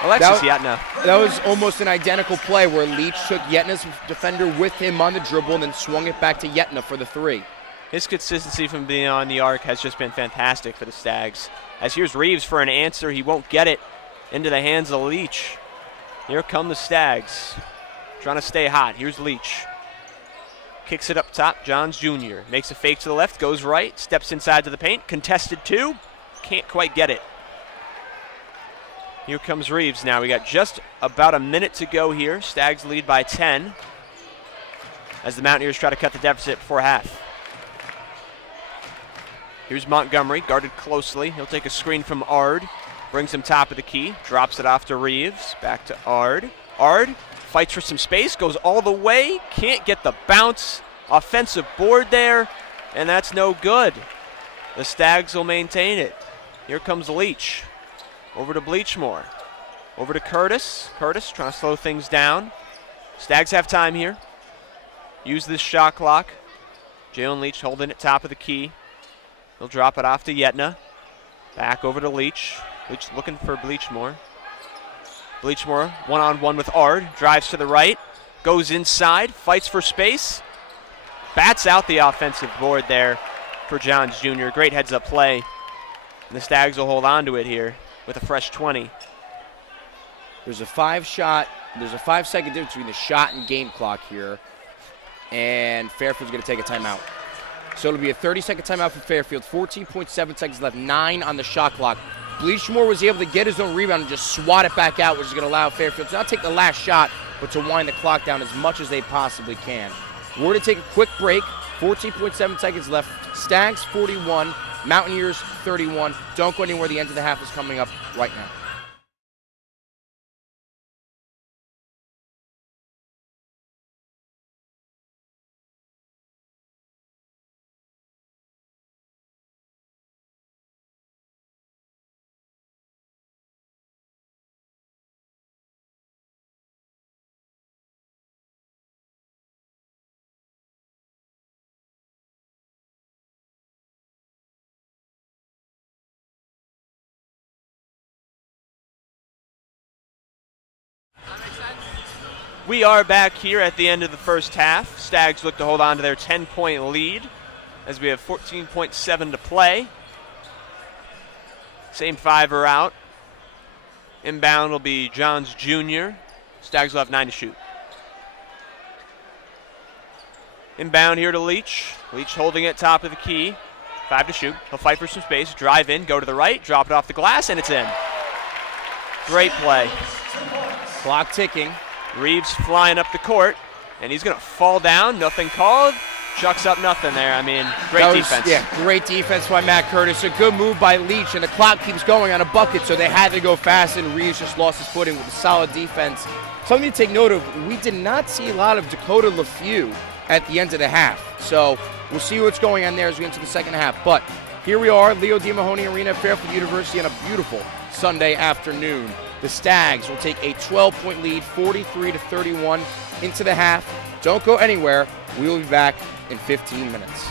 Alexis Yetna. That was almost an identical play where Leach took Yetna's defender with him on the dribble and then swung it back to Yetna for the 3. His consistency from beyond the arc has just been fantastic for the Stags. As here's Reeves for an answer. He won't get it into the hands of Leach. Here come the Stags. Trying to stay hot. Here's Leach. Kicks it up top. Johns Jr. makes a fake to the left, goes right, steps inside to the paint. Contested 2. Can't quite get it. Here comes Reeves now. We got just about a minute to go here. Stags lead by 10 as the Mountaineers try to cut the deficit before half. Here's Montgomery, guarded closely. He'll take a screen from Ard. Brings him top of the key. Drops it off to Reeves. Back to Ard. Ard fights for some space. Goes all the way. Can't get the bounce. Offensive board there. And that's no good. The Stags will maintain it. Here comes Leach. Over to Bleachmore. Over to Curtis. Curtis trying to slow things down. Stags have time here. Use this shot clock. Jalen Leach holding it top of the key. He'll drop it off to Yetna. Back over to Leach. Leach looking for Bleachmore. Bleachmore one-on-one with Ard. Drives to the right. Goes inside. Fights for space. Bats out the offensive board there for Johns Jr. Great heads-up play. And the Stags will hold on to it here with a fresh 20. There's a 5-second difference between the shot and game clock here. And Fairfield's going to take a timeout. So it'll be a 30-second timeout for Fairfield. 14.7 seconds left, 9 on the shot clock. Bleachmore was able to get his own rebound and just swat it back out, which is going to allow Fairfield to not take the last shot, but to wind the clock down as much as they possibly can. We're going to take a quick break. 14.7 seconds left. Stags 41, Mountaineers 31. Don't go anywhere. The end of the half is coming up right now. We are back here at the end of the first half. Stags look to hold on to their 10-point lead as we have 14.7 to play. Same 5 are out. Inbound will be Johns Jr. Stags will have 9 to shoot. Inbound here to Leach. Leach holding it top of the key. 5 to shoot. He'll fight for some space. Drive in, go to the right, drop it off the glass, and it's in. Great play. Clock ticking. Reeves flying up the court, and he's going to fall down. Nothing called. Chucks up nothing there. I mean, great defense. Yeah, great defense by Matt Curtis. A good move by Leach, and the clock keeps going on a bucket, so they had to go fast, and Reeves just lost his footing with a solid defense. Something to take note of, we did not see a lot of Dakota LeFew at the end of the half. So we'll see what's going on there as we enter the second half. But here we are, Leo D. Mahoney Arena at Fairfield University on a beautiful Sunday afternoon. The Stags will take a 12-point lead, 43-31 into the half. Don't go anywhere. We will be back in 15 minutes.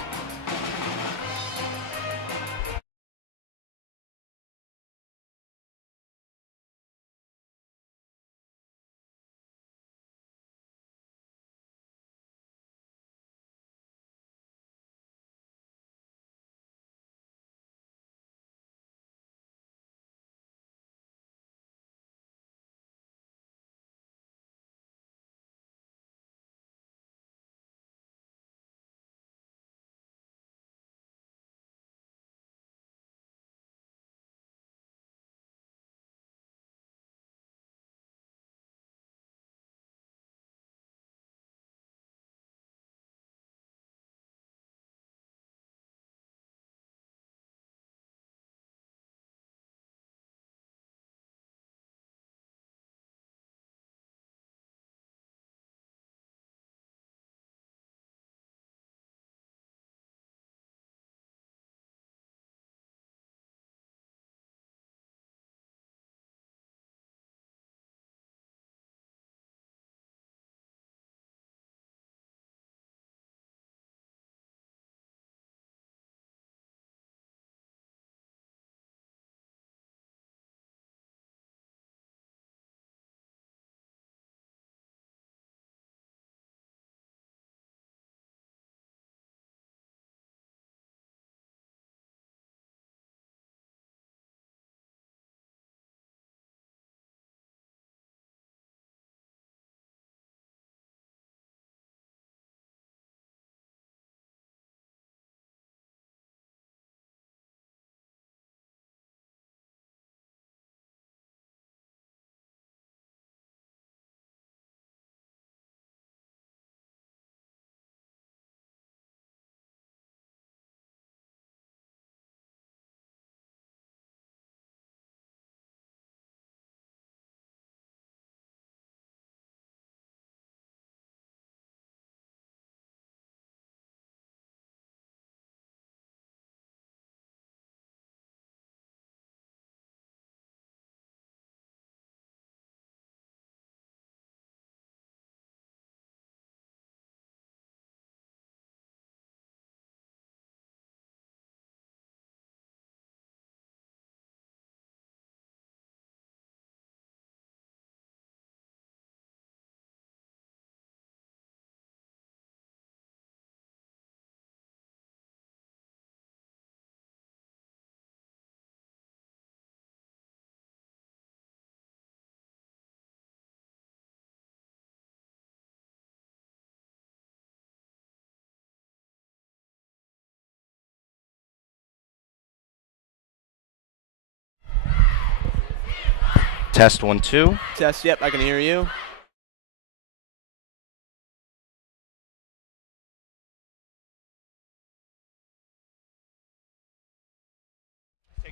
Test 1 2. Test, yep, I can hear you.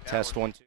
Test 1 2.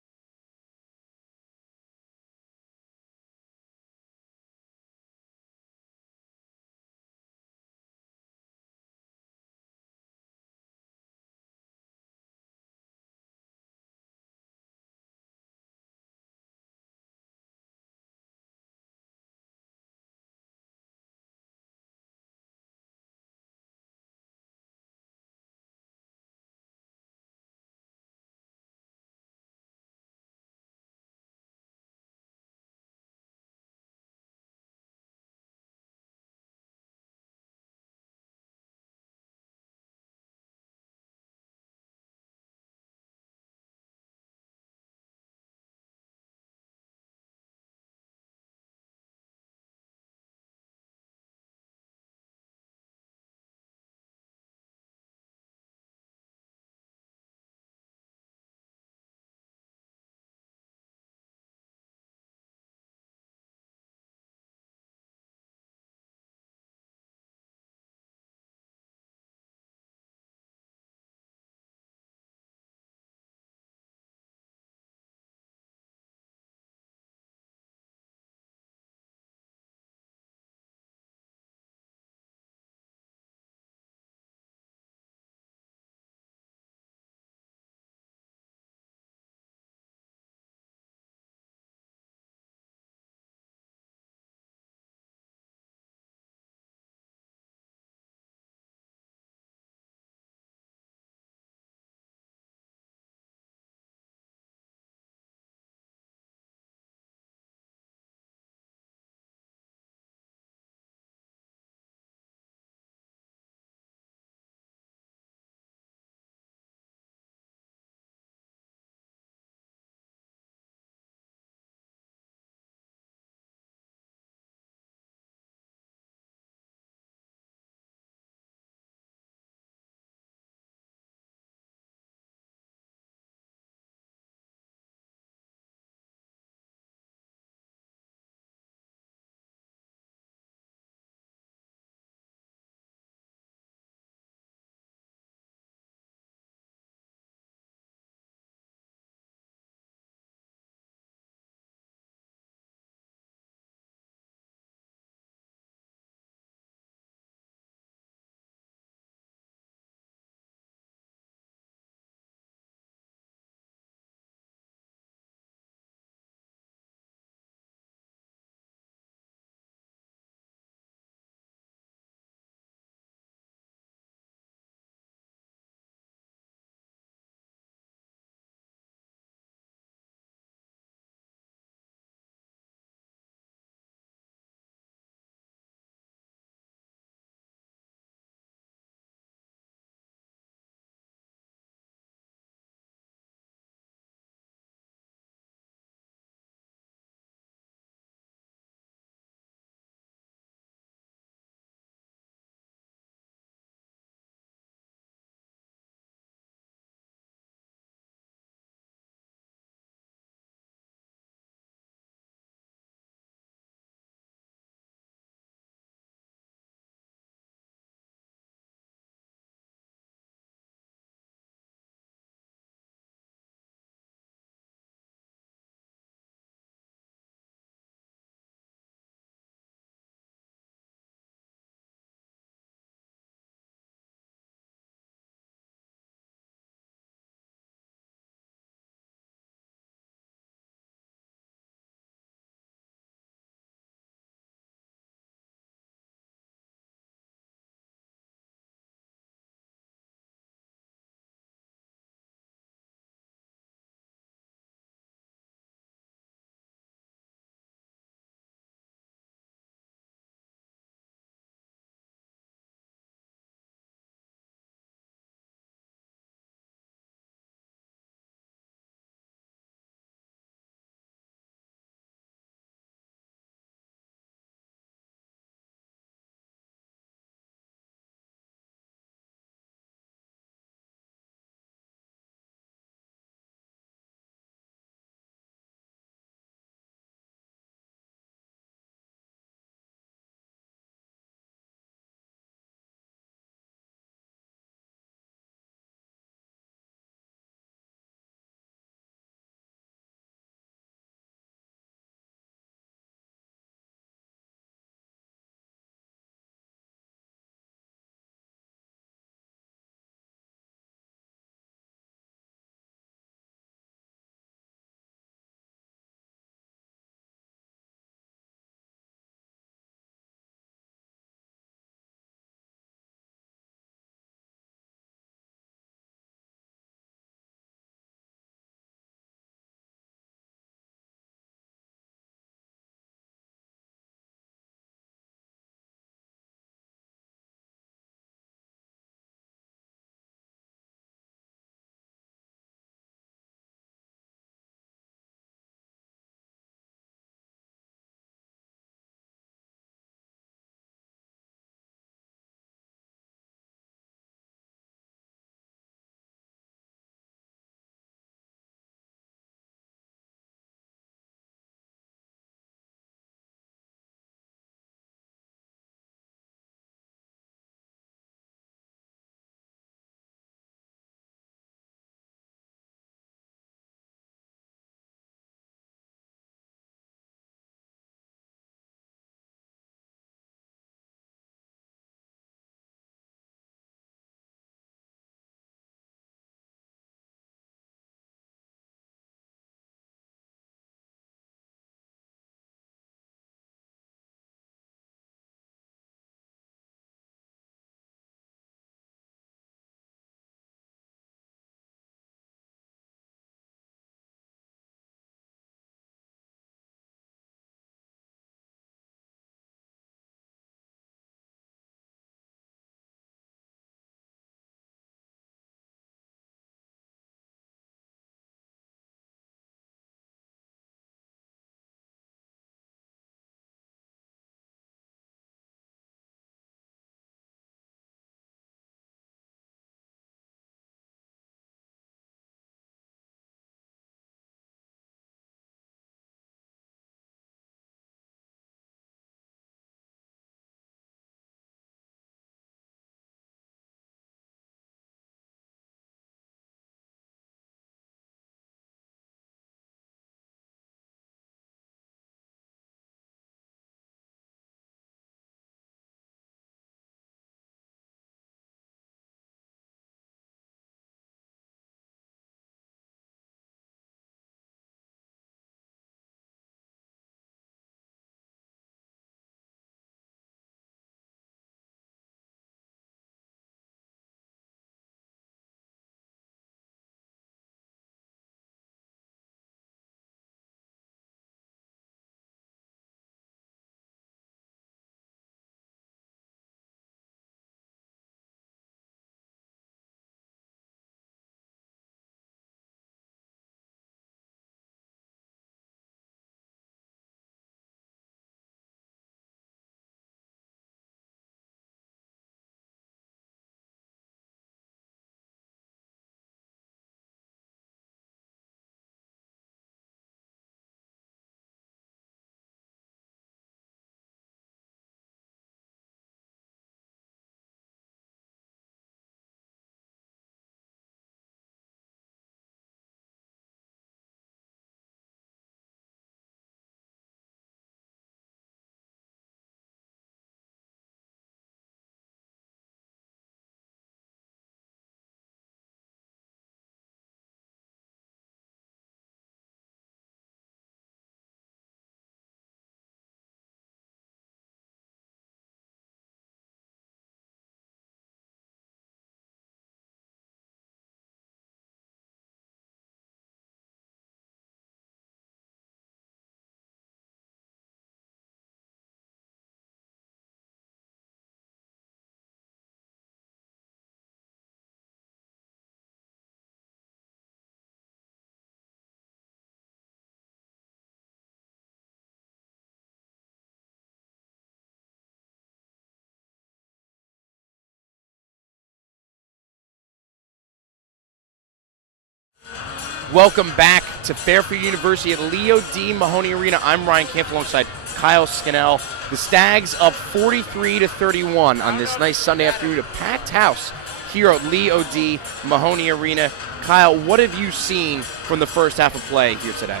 Welcome back to Fairfield University at Leo D. Mahoney Arena. I'm Ryan Camp alongside Kyle Scannell. The Stags up 43-31 on this nice Sunday afternoon. A packed house here at Leo D. Mahoney Arena. Kyle, what have you seen from the first half of play here today?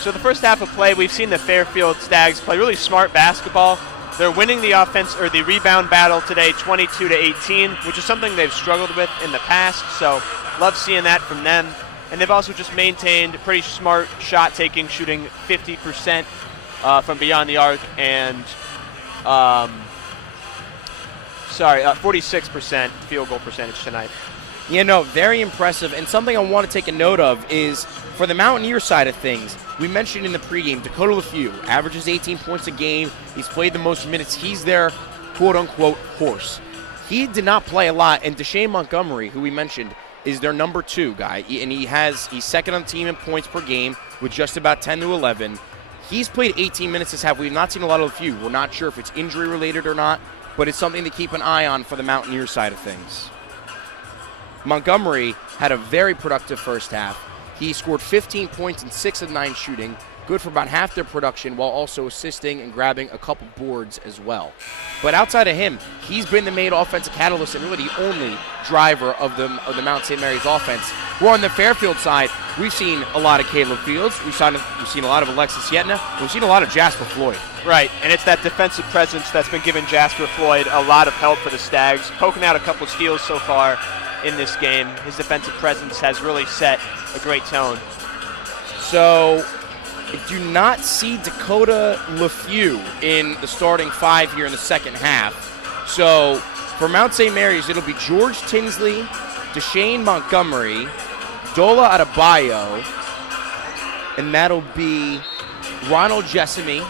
So the first half of play, we've seen the Fairfield Stags play really smart basketball. They're winning the offense or the rebound battle today 22-18, which is something they've struggled with in the past. So love seeing that from them. And they've also just maintained pretty smart shot taking, shooting 50% from beyond the arc and 46% field goal percentage tonight. You know, very impressive. And something I want to take a note of is for the Mountaineer side of things, we mentioned in the pregame, Dakota LeFew averages 18 points a game. He's played the most minutes. He's their quote-unquote horse. He did not play a lot. And Deshane Montgomery, who we mentioned, is their number 2 guy. And he's second on the team in points per game with just about 10 to 11. He's played 18 minutes this half. We've not seen a lot of LeFew. We're not sure if it's injury-related or not, but it's something to keep an eye on for the Mountaineer side of things. Montgomery had a very productive first half. He scored 15 points and 6 of 9 shooting, good for about half their production while also assisting and grabbing a couple boards as well. But outside of him, he's been the main offensive catalyst and really the only driver of the Mount St. Mary's offense. We're on the Fairfield side. We've seen a lot of Caleb Fields. We've seen a lot of Alexis Yetna. We've seen a lot of Jasper Floyd. Right, and it's that defensive presence that's been giving Jasper Floyd a lot of help for the Stags, poking out a couple steals so far in this game. His defensive presence has really set a great tone. So I do not see Dakota LeFew in the starting 5 here in the second half. So for Mount St. Mary's, it'll be George Tinsley, Deshane Montgomery, Dola Adebayo, and that'll be Ronald Jessamy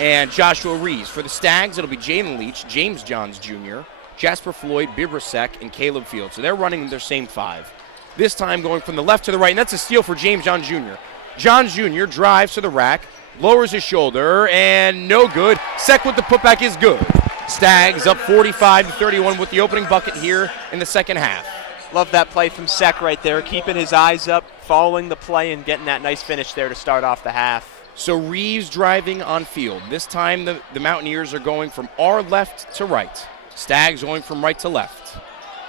and Joshua Reeves. For the Stags, it'll be Jalen Leach, James Johns Jr., Jasper Floyd, Bibrasek, and Caleb Fields. So they're running their same 5. This time going from the left to the right, and that's a steal for James Johns Jr. Johns Jr. drives to the rack, lowers his shoulder, and no good. Sek with the putback is good. Stags up 45-31 with the opening bucket here in the second half. Love that play from Sek right there, keeping his eyes up, following the play, and getting that nice finish there to start off the half. So Reeves driving on field. This time the Mountaineers are going from our left to right. Stags going from right to left.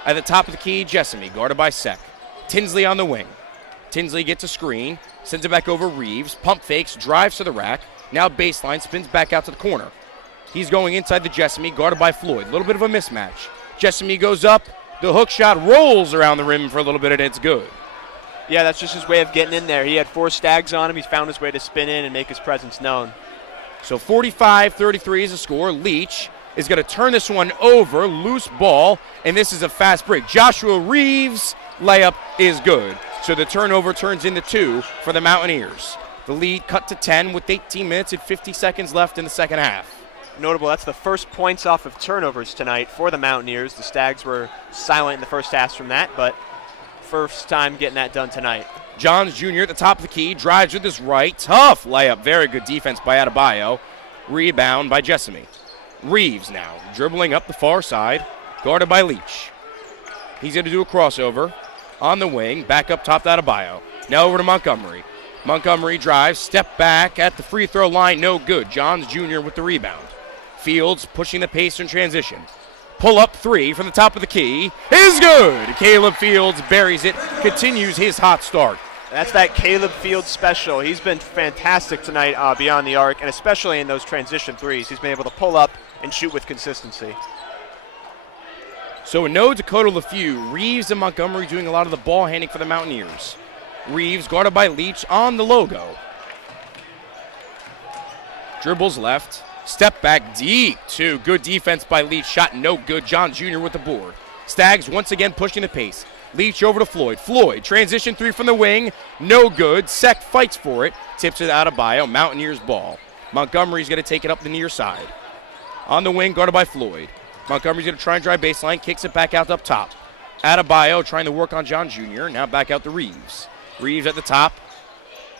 At the top of the key, Jessamy, guarded by Sek. Tinsley on the wing. Tinsley gets a screen, sends it back over Reeves, pump fakes, drives to the rack, now baseline, spins back out to the corner. He's going inside the Jessamy, guarded by Floyd. A little bit of a mismatch. Jessamy goes up, the hook shot rolls around the rim for a little bit, and it's good. Yeah, that's just his way of getting in there. He had 4 Stags on him. He's found his way to spin in and make his presence known. So 45-33 is the score. Leach is going to turn this one over, loose ball, and this is a fast break. Joshua Reeves' layup is good. So the turnover turns into 2 for the Mountaineers. The lead cut to 10 with 18 minutes and 50 seconds left in the second half. Notable, that's the first points off of turnovers tonight for the Mountaineers. The Stags were silent in the first half from that, but first time getting that done tonight. Johns Jr. at the top of the key, drives with his right. Tough layup, very good defense by Adebayo. Rebound by Jessamy. Reeves now dribbling up the far side, guarded by Leach. He's going to do a crossover on the wing, back up top to Adebayo. Now over to Montgomery. Montgomery drives, step back at the free throw line, no good. Johns Jr. with the rebound. Fields pushing the pace in transition. Pull up 3 from the top of the key is good. Caleb Fields buries it, continues his hot start. That's that Caleb Fields special. He's been fantastic tonight beyond the arc, and especially in those transition threes. He's been able to pull up and shoot with consistency. So no Dakota LeFew. Reeves and Montgomery doing a lot of the ball handling for the Mountaineers. Reeves guarded by Leach on the logo. Dribbles left. Step back deep, too. Good defense by Leach. Shot no good. Johns Jr. with the board. Stags once again pushing the pace. Leach over to Floyd. Floyd, transition 3 from the wing. No good. Sek fights for it. Tips it out of Bio. Mountaineers ball. Montgomery's going to take it up the near side. On the wing, guarded by Floyd. Montgomery's going to try and drive baseline. Kicks it back out up top. Adebayo trying to work on Johns Jr. Now back out to Reeves. Reeves at the top.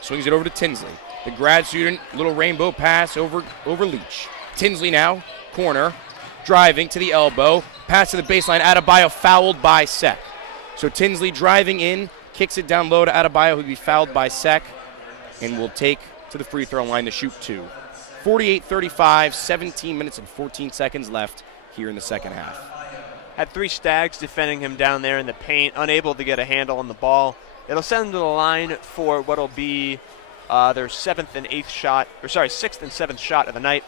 Swings it over to Tinsley. The grad student, little rainbow pass over Leach. Tinsley now, corner, driving to the elbow. Pass to the baseline. Adebayo fouled by Sek. So Tinsley driving in kicks it down low to Adebayo, who'll be fouled by Sek, and will take to the free throw line to shoot 2. 48-35, 17 minutes and 14 seconds left here in the second half. Had 3 Stags defending him down there in the paint, unable to get a handle on the ball. It'll send him to the line for what'll be their 6th and 7th shot of the night.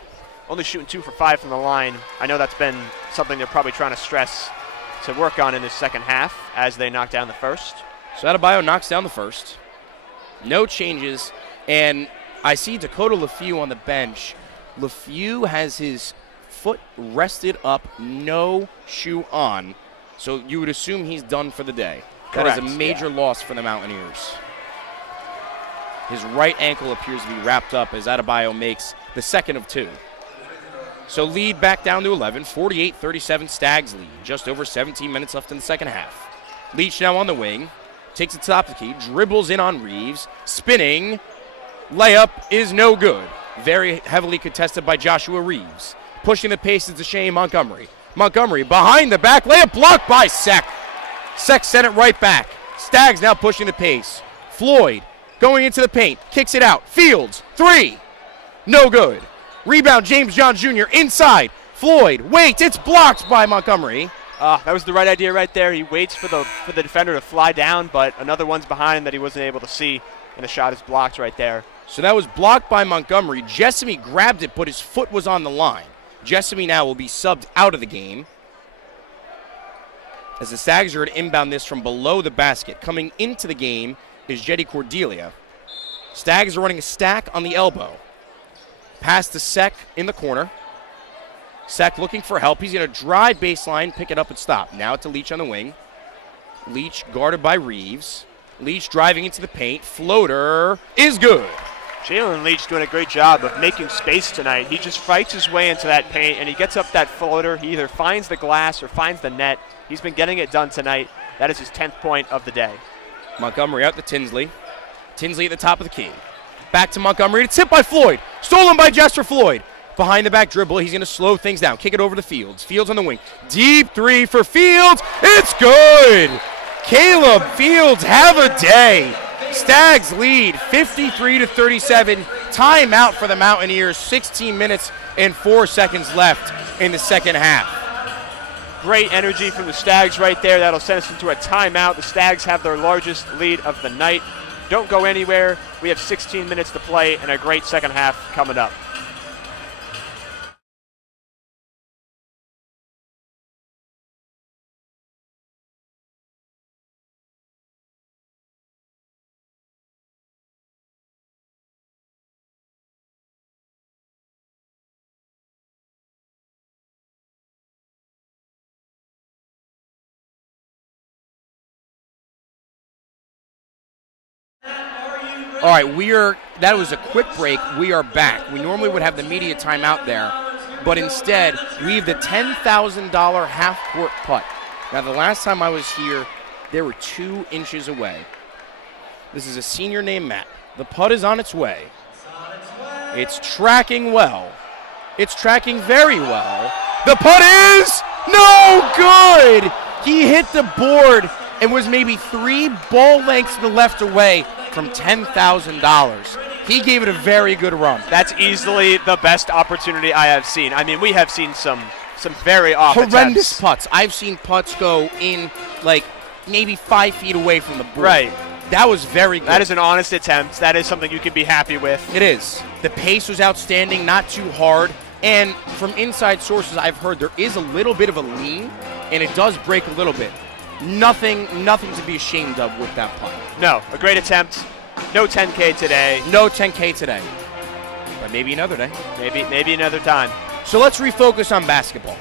Only shooting 2 for 5 from the line. I know that's been something they're probably trying to stress to work on in this second half as they knock down the first. So Adebayo knocks down the first. No changes. And I see Dakota LeFew on the bench. LeFew has his foot rested up, no shoe on. So you would assume he's done for the day. Correct, that is a major loss for the Mountaineers. His right ankle appears to be wrapped up as Adebayo makes the second of 2. So lead back down to 11, 48-37 Stags lead. Just over 17 minutes left in the second half. Leach now on the wing, takes it to the top of the key, dribbles in on Reeves, spinning, layup is no good. Very heavily contested by Joshua Reeves. Pushing the pace is Shane Montgomery. Montgomery behind the back, layup blocked by Sek. Sek sent it right back. Stags now pushing the pace. Floyd going into the paint, kicks it out. Fields, 3, no good. Rebound, James John Jr. inside. Floyd waits. It's blocked by Montgomery. That was the right idea right there. He waits for the defender to fly down, but another one's behind him that he wasn't able to see, and the shot is blocked right there. So that was blocked by Montgomery. Jessamy grabbed it, but his foot was on the line. Jessamy now will be subbed out of the game as the Stags are to inbound this from below the basket. Coming into the game is Jetty Cordelia. Stags are running a stack on the elbow. Pass to Sek in the corner. Sek looking for help. He's going to drive baseline, pick it up and stop. Now to Leach on the wing. Leach guarded by Reeves. Leach driving into the paint. Floater is good. Jalen Leach doing a great job of making space tonight. He just fights his way into that paint, and he gets up that floater. He either finds the glass or finds the net. He's been getting it done tonight. That is his 10th point of the day. Montgomery out to Tinsley. Tinsley at the top of the key. Back to Montgomery. It's hit by Floyd. Stolen by Jester Floyd. Behind the back dribble. He's going to slow things down. Kick it over to Fields. Fields on the wing. Deep 3 for Fields. It's good. Caleb Fields, have a day. Stags lead 53-37. Timeout for the Mountaineers. 16 minutes and 4 seconds left in the second half. Great energy from the Stags right there. That'll send us into a timeout. The Stags have their largest lead of the night. Don't go anywhere. We have 16 minutes to play and a great second half coming up. All right, that was a quick break. We are back. We normally would have the media timeout there, but instead, we have the $10,000 half-court putt. Now, the last time I was here, they were 2 inches away. This is a senior named Matt. The putt is on its way. It's tracking well. It's tracking very well. The putt is no good! He hit the board and was maybe 3 ball lengths to the left away from $10,000. He gave it a very good run. That's easily the best opportunity I have seen. I mean, we have seen some very off horrendous attempts. putts. I've seen putts go in like maybe 5 feet away from the board. Right. That was very good. That is an honest attempt. That is something you can be happy with. It is. The pace was outstanding, not too hard. And from inside sources, I've heard there is a little bit of a lean, and it does break a little bit. Nothing to be ashamed of with that putt. No, a great attempt. No 10K today. No 10K today. But maybe another day. Maybe another time. So let's refocus on basketball.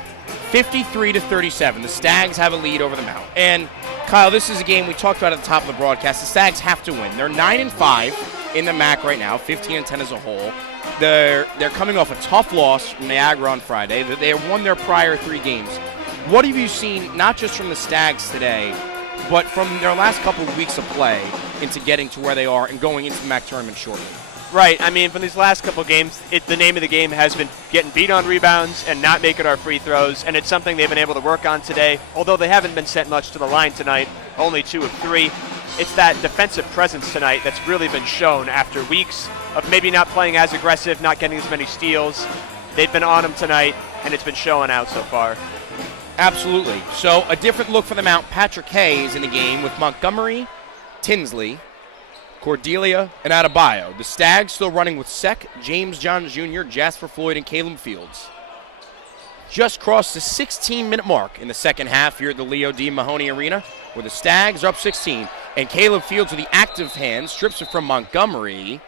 53-37. The Stags have a lead over the Mount. And Kyle, this is a game we talked about at the top of the broadcast. The Stags have to win. They're 9-5 in the MAC right now, 15-10 as a whole. They're coming off a tough loss from Niagara on Friday. They won their prior 3 games. What have you seen, not just from the Stags today, but from their last couple of weeks of play into getting to where they are and going into the MAC tournament shortly? Right. I mean, from these last couple of games, the name of the game has been getting beat on rebounds and not making our free throws, and it's something they've been able to work on today, although they haven't been sent much to the line tonight, only 2 of 3. it's that defensive presence tonight that's really been shown after weeks of maybe not playing as aggressive, not getting as many steals. They've been on them tonight, and it's been showing out so far. Absolutely. So a different look for the Mount. Patrick Hay is in the game with Montgomery, Tinsley, Cordelia, and Adebayo. The Stags still running with Sek, James John Jr., Jasper Floyd, and Caleb Fields. Just crossed the 16-minute mark in the second half here at the Leo D. Mahoney Arena, where the Stags are up 16. And Caleb Fields with the active hand strips it from Montgomery.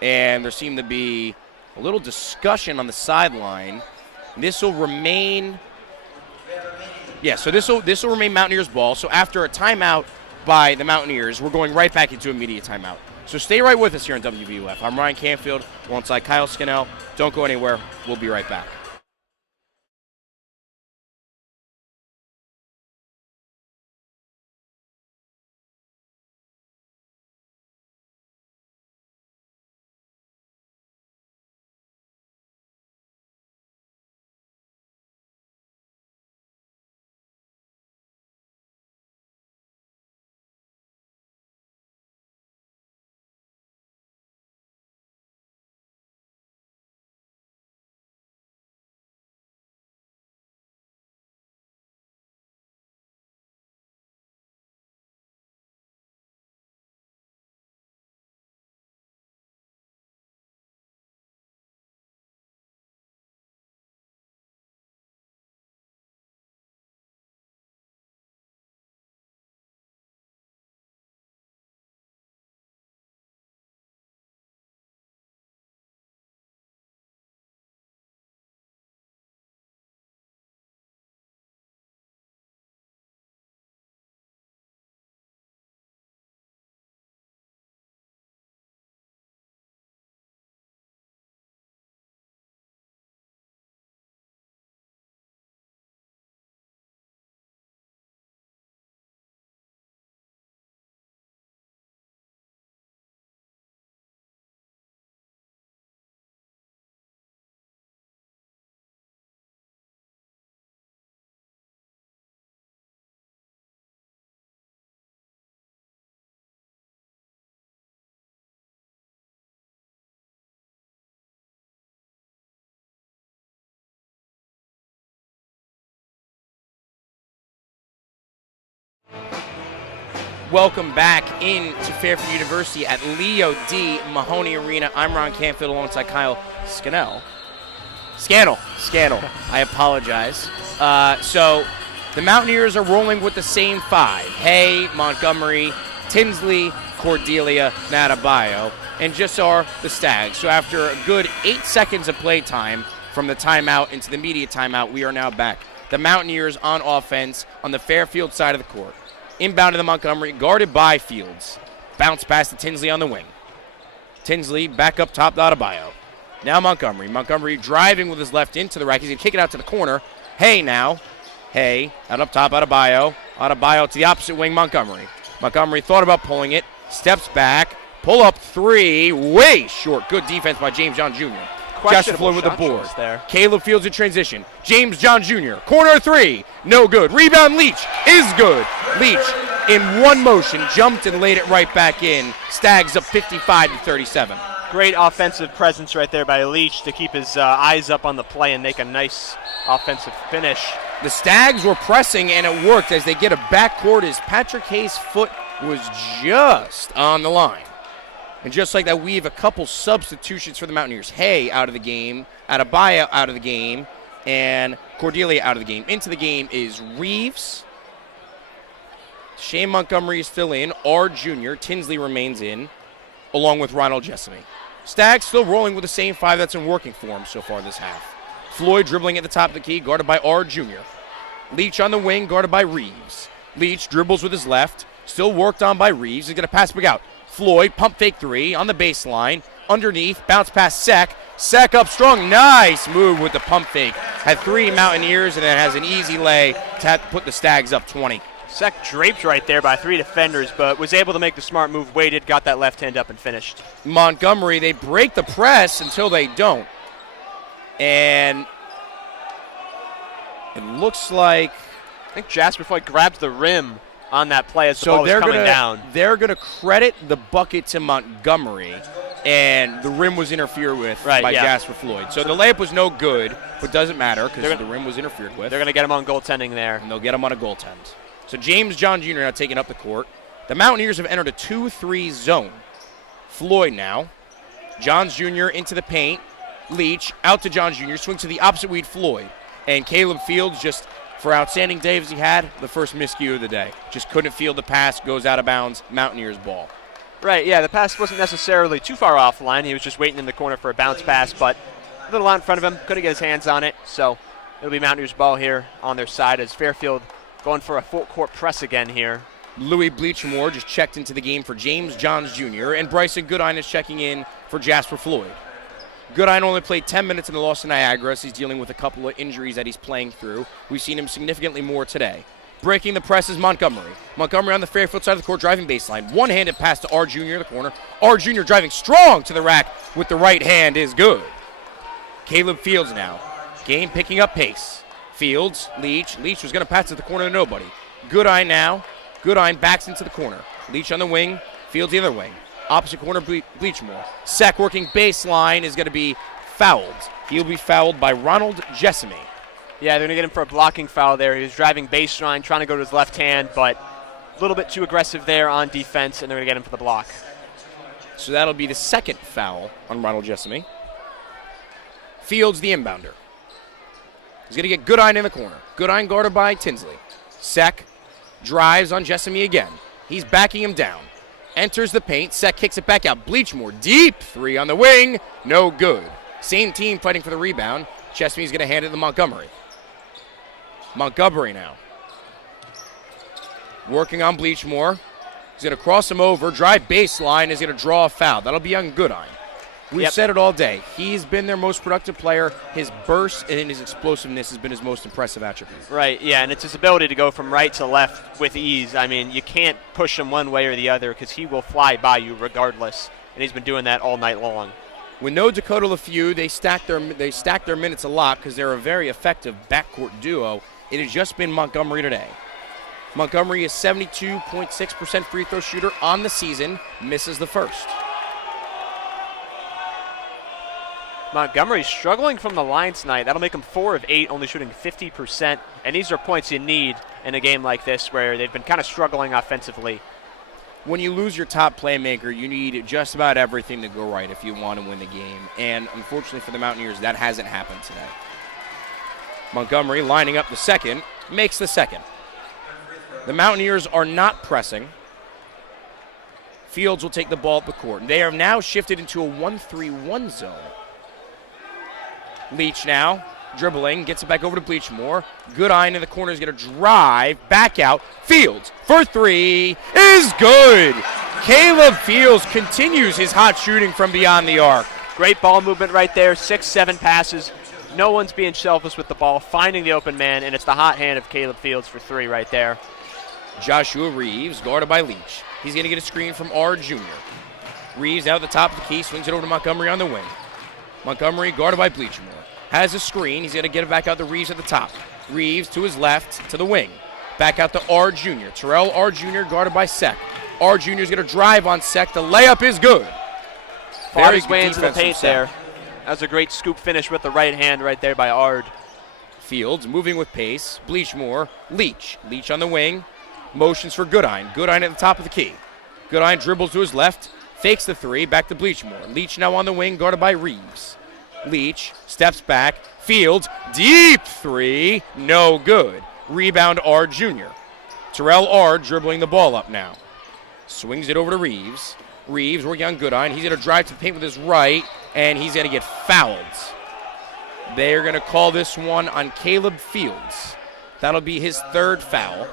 And there seemed to be a little discussion on the sideline. This will remain... Yeah, so this will remain Mountaineers ball. So after a timeout by the Mountaineers, we're going right back into immediate timeout. So stay right with us here on WVOF. I'm Ryan Canfield, alongside Kyle Scannell. Don't go anywhere. We'll be right back. Welcome back into Fairfield University at Leo D. Mahoney Arena. I'm Ron Canfield alongside Kyle Scannell. Scannell. I apologize. So the Mountaineers are rolling with the same five. Hay, Montgomery, Tinsley, Cordelia, and Adebayo. And just are the Stags. So after a good 8 seconds of play time from the timeout into the immediate timeout, we are now back. The Mountaineers on offense on the Fairfield side of the court. Inbound to the Montgomery, guarded by Fields. Bounce pass to Tinsley on the wing. Tinsley back up top to Adebayo. Now Montgomery. Montgomery driving with his left into the rack. He's going to kick it out to the corner. Hay now. Hay out up top, Adebayo. Adebayo to the opposite wing, Montgomery. Montgomery thought about pulling it. Steps back. Pull up three. Way short. Good defense by James John Jr. Jasper Floyd with the board. Caleb Fields in transition. James John Jr. Corner three. No good. Rebound Leach is good. Leach in one motion jumped and laid it right back in. Stags up 55-37. Great offensive presence right there by Leach to keep his eyes up on the play and make a nice offensive finish. The Stags were pressing and it worked as they get a backcourt as Patrick Hayes' foot was just on the line. And just like that, we have a couple substitutions for the Mountaineers. Hay out of the game, Adebayo out of the game, and Cordelia out of the game. Into the game is Reeves. Shane Montgomery is still in. R. Jr. Tinsley remains in, along with Ronald Jessamy. Stags still rolling with the same five that's been working for him so far this half. Floyd dribbling at the top of the key, guarded by R. Jr. Leach on the wing, guarded by Reeves. Leach dribbles with his left, still worked on by Reeves. He's going to pass back out. Floyd, pump fake three on the baseline. Underneath, bounce pass Sek. Sek up strong. Nice move with the pump fake. Had three Mountaineers and then has an easy lay to have to put the Stags up 20. Sek draped right there by three defenders, but was able to make the smart move, waited, got that left hand up and finished. Montgomery, they break the press until they don't. And it looks like... I think Jasper Floyd grabs the rim on that play as the ball was coming down. They're going to credit the bucket to Montgomery, and the rim was interfered with by Jasper Floyd. So the layup was no good, but doesn't matter because the rim was interfered with. They're going to get him on goaltending there. And they'll get him on a goaltend. So James John Jr. now taking up the court. The Mountaineers have entered a 2-3 zone. Floyd now. Johns Jr. into the paint. Leach out to Johns Jr. Swing to the opposite weed, Floyd. And Caleb Fields, just for outstanding days he had, the first miscue of the day. Just couldn't field the pass, goes out of bounds, Mountaineers ball. Right, yeah, the pass wasn't necessarily too far offline. He was just waiting in the corner for a bounce pass, but a little out in front of him, couldn't get his hands on it. So it'll be Mountaineers ball here on their side as Fairfield going for a full court press again here. Louis Bleachmore just checked into the game for James Johns Jr., and Bryson Goodine is checking in for Jasper Floyd. Goodine only played 10 minutes in the loss to Niagara, so he's dealing with a couple of injuries that he's playing through. We've seen him significantly more today. Breaking the press is Montgomery. Montgomery on the Fairfield side of the court, driving baseline. One-handed pass to R. Jr. in the corner. R. Jr. driving strong to the rack with the right hand is good. Caleb Fields now. Game picking up pace. Fields, Leach. Leach was going to pass to the corner to nobody. Goodine now. Goodine backs into the corner. Leach on the wing. Fields the other wing. Opposite corner, Bleachmore. Sack working baseline is going to be fouled. He'll be fouled by Ronald Jessamy. Yeah, they're going to get him for a blocking foul there. He was driving baseline, trying to go to his left hand, but a little bit too aggressive there on defense, and they're going to get him for the block. So that'll be the second foul on Ronald Jessamy. Fields the inbounder. He's going to get Goodine in the corner. Goodine guarded by Tinsley. Sack drives on Jessamy again. He's backing him down. Enters the paint. Sack kicks it back out. Bleachmore deep. Three on the wing. No good. Same team fighting for the rebound. Chesamy's going to hand it to Montgomery. Montgomery now. Working on Bleachmore. He's going to cross him over. Drive baseline is going to draw a foul. That'll be on Goodine. We've said it all day. He's been their most productive player. His burst and his explosiveness has been his most impressive attribute. Right, yeah, and it's his ability to go from right to left with ease. I mean, you can't push him one way or the other because he will fly by you regardless, and he's been doing that all night long. With no Dakota LeFew, they stack their minutes a lot because they're a very effective backcourt duo. It has just been Montgomery today. Montgomery is 72.6% free throw shooter on the season, misses the first. Montgomery's struggling from the line tonight. That'll make him 4 of 8, only shooting 50%. And these are points you need in a game like this where they've been kind of struggling offensively. When you lose your top playmaker, you need just about everything to go right if you want to win the game. And unfortunately for the Mountaineers, that hasn't happened today. Montgomery lining up the second, makes the second. The Mountaineers are not pressing. Fields will take the ball up the court. They have now shifted into a 1-3-1 zone. Leach now, dribbling, gets it back over to Bleachmore. Goodine in the corner is going to drive, back out. Fields for three is good. Caleb Fields continues his hot shooting from beyond the arc. Great ball movement right there, 6-7 passes. No one's being selfish with the ball, finding the open man, and it's the hot hand of Caleb Fields for three right there. Joshua Reeves, guarded by Leach. He's going to get a screen from R. Jr. Reeves out at the top of the key, swings it over to Montgomery on the wing. Montgomery guarded by Bleachmore. Has a screen. He's going to get it back out to Reeves at the top. Reeves to his left, to the wing. Back out to R. Jr. Terrell R. Jr. guarded by Sek. R. Jr. is going to drive on Sek. The layup is good. Fought his way into the paint there. That was a great scoop finish with the right hand right there by Ard. Fields moving with pace. Bleachmore. Leach. Leach on the wing. Motions for Goodine. Goodine at the top of the key. Goodine dribbles to his left. Fakes the three. Back to Bleachmore. Leach now on the wing, guarded by Reeves. Leach steps back. Fields. Deep three. No good. Rebound R. Jr. Terrell R. dribbling the ball up now. Swings it over to Reeves. Reeves working on Goodine. He's going to drive to the paint with his right, and he's going to get fouled. They're going to call this one on Caleb Fields. That'll be his third foul.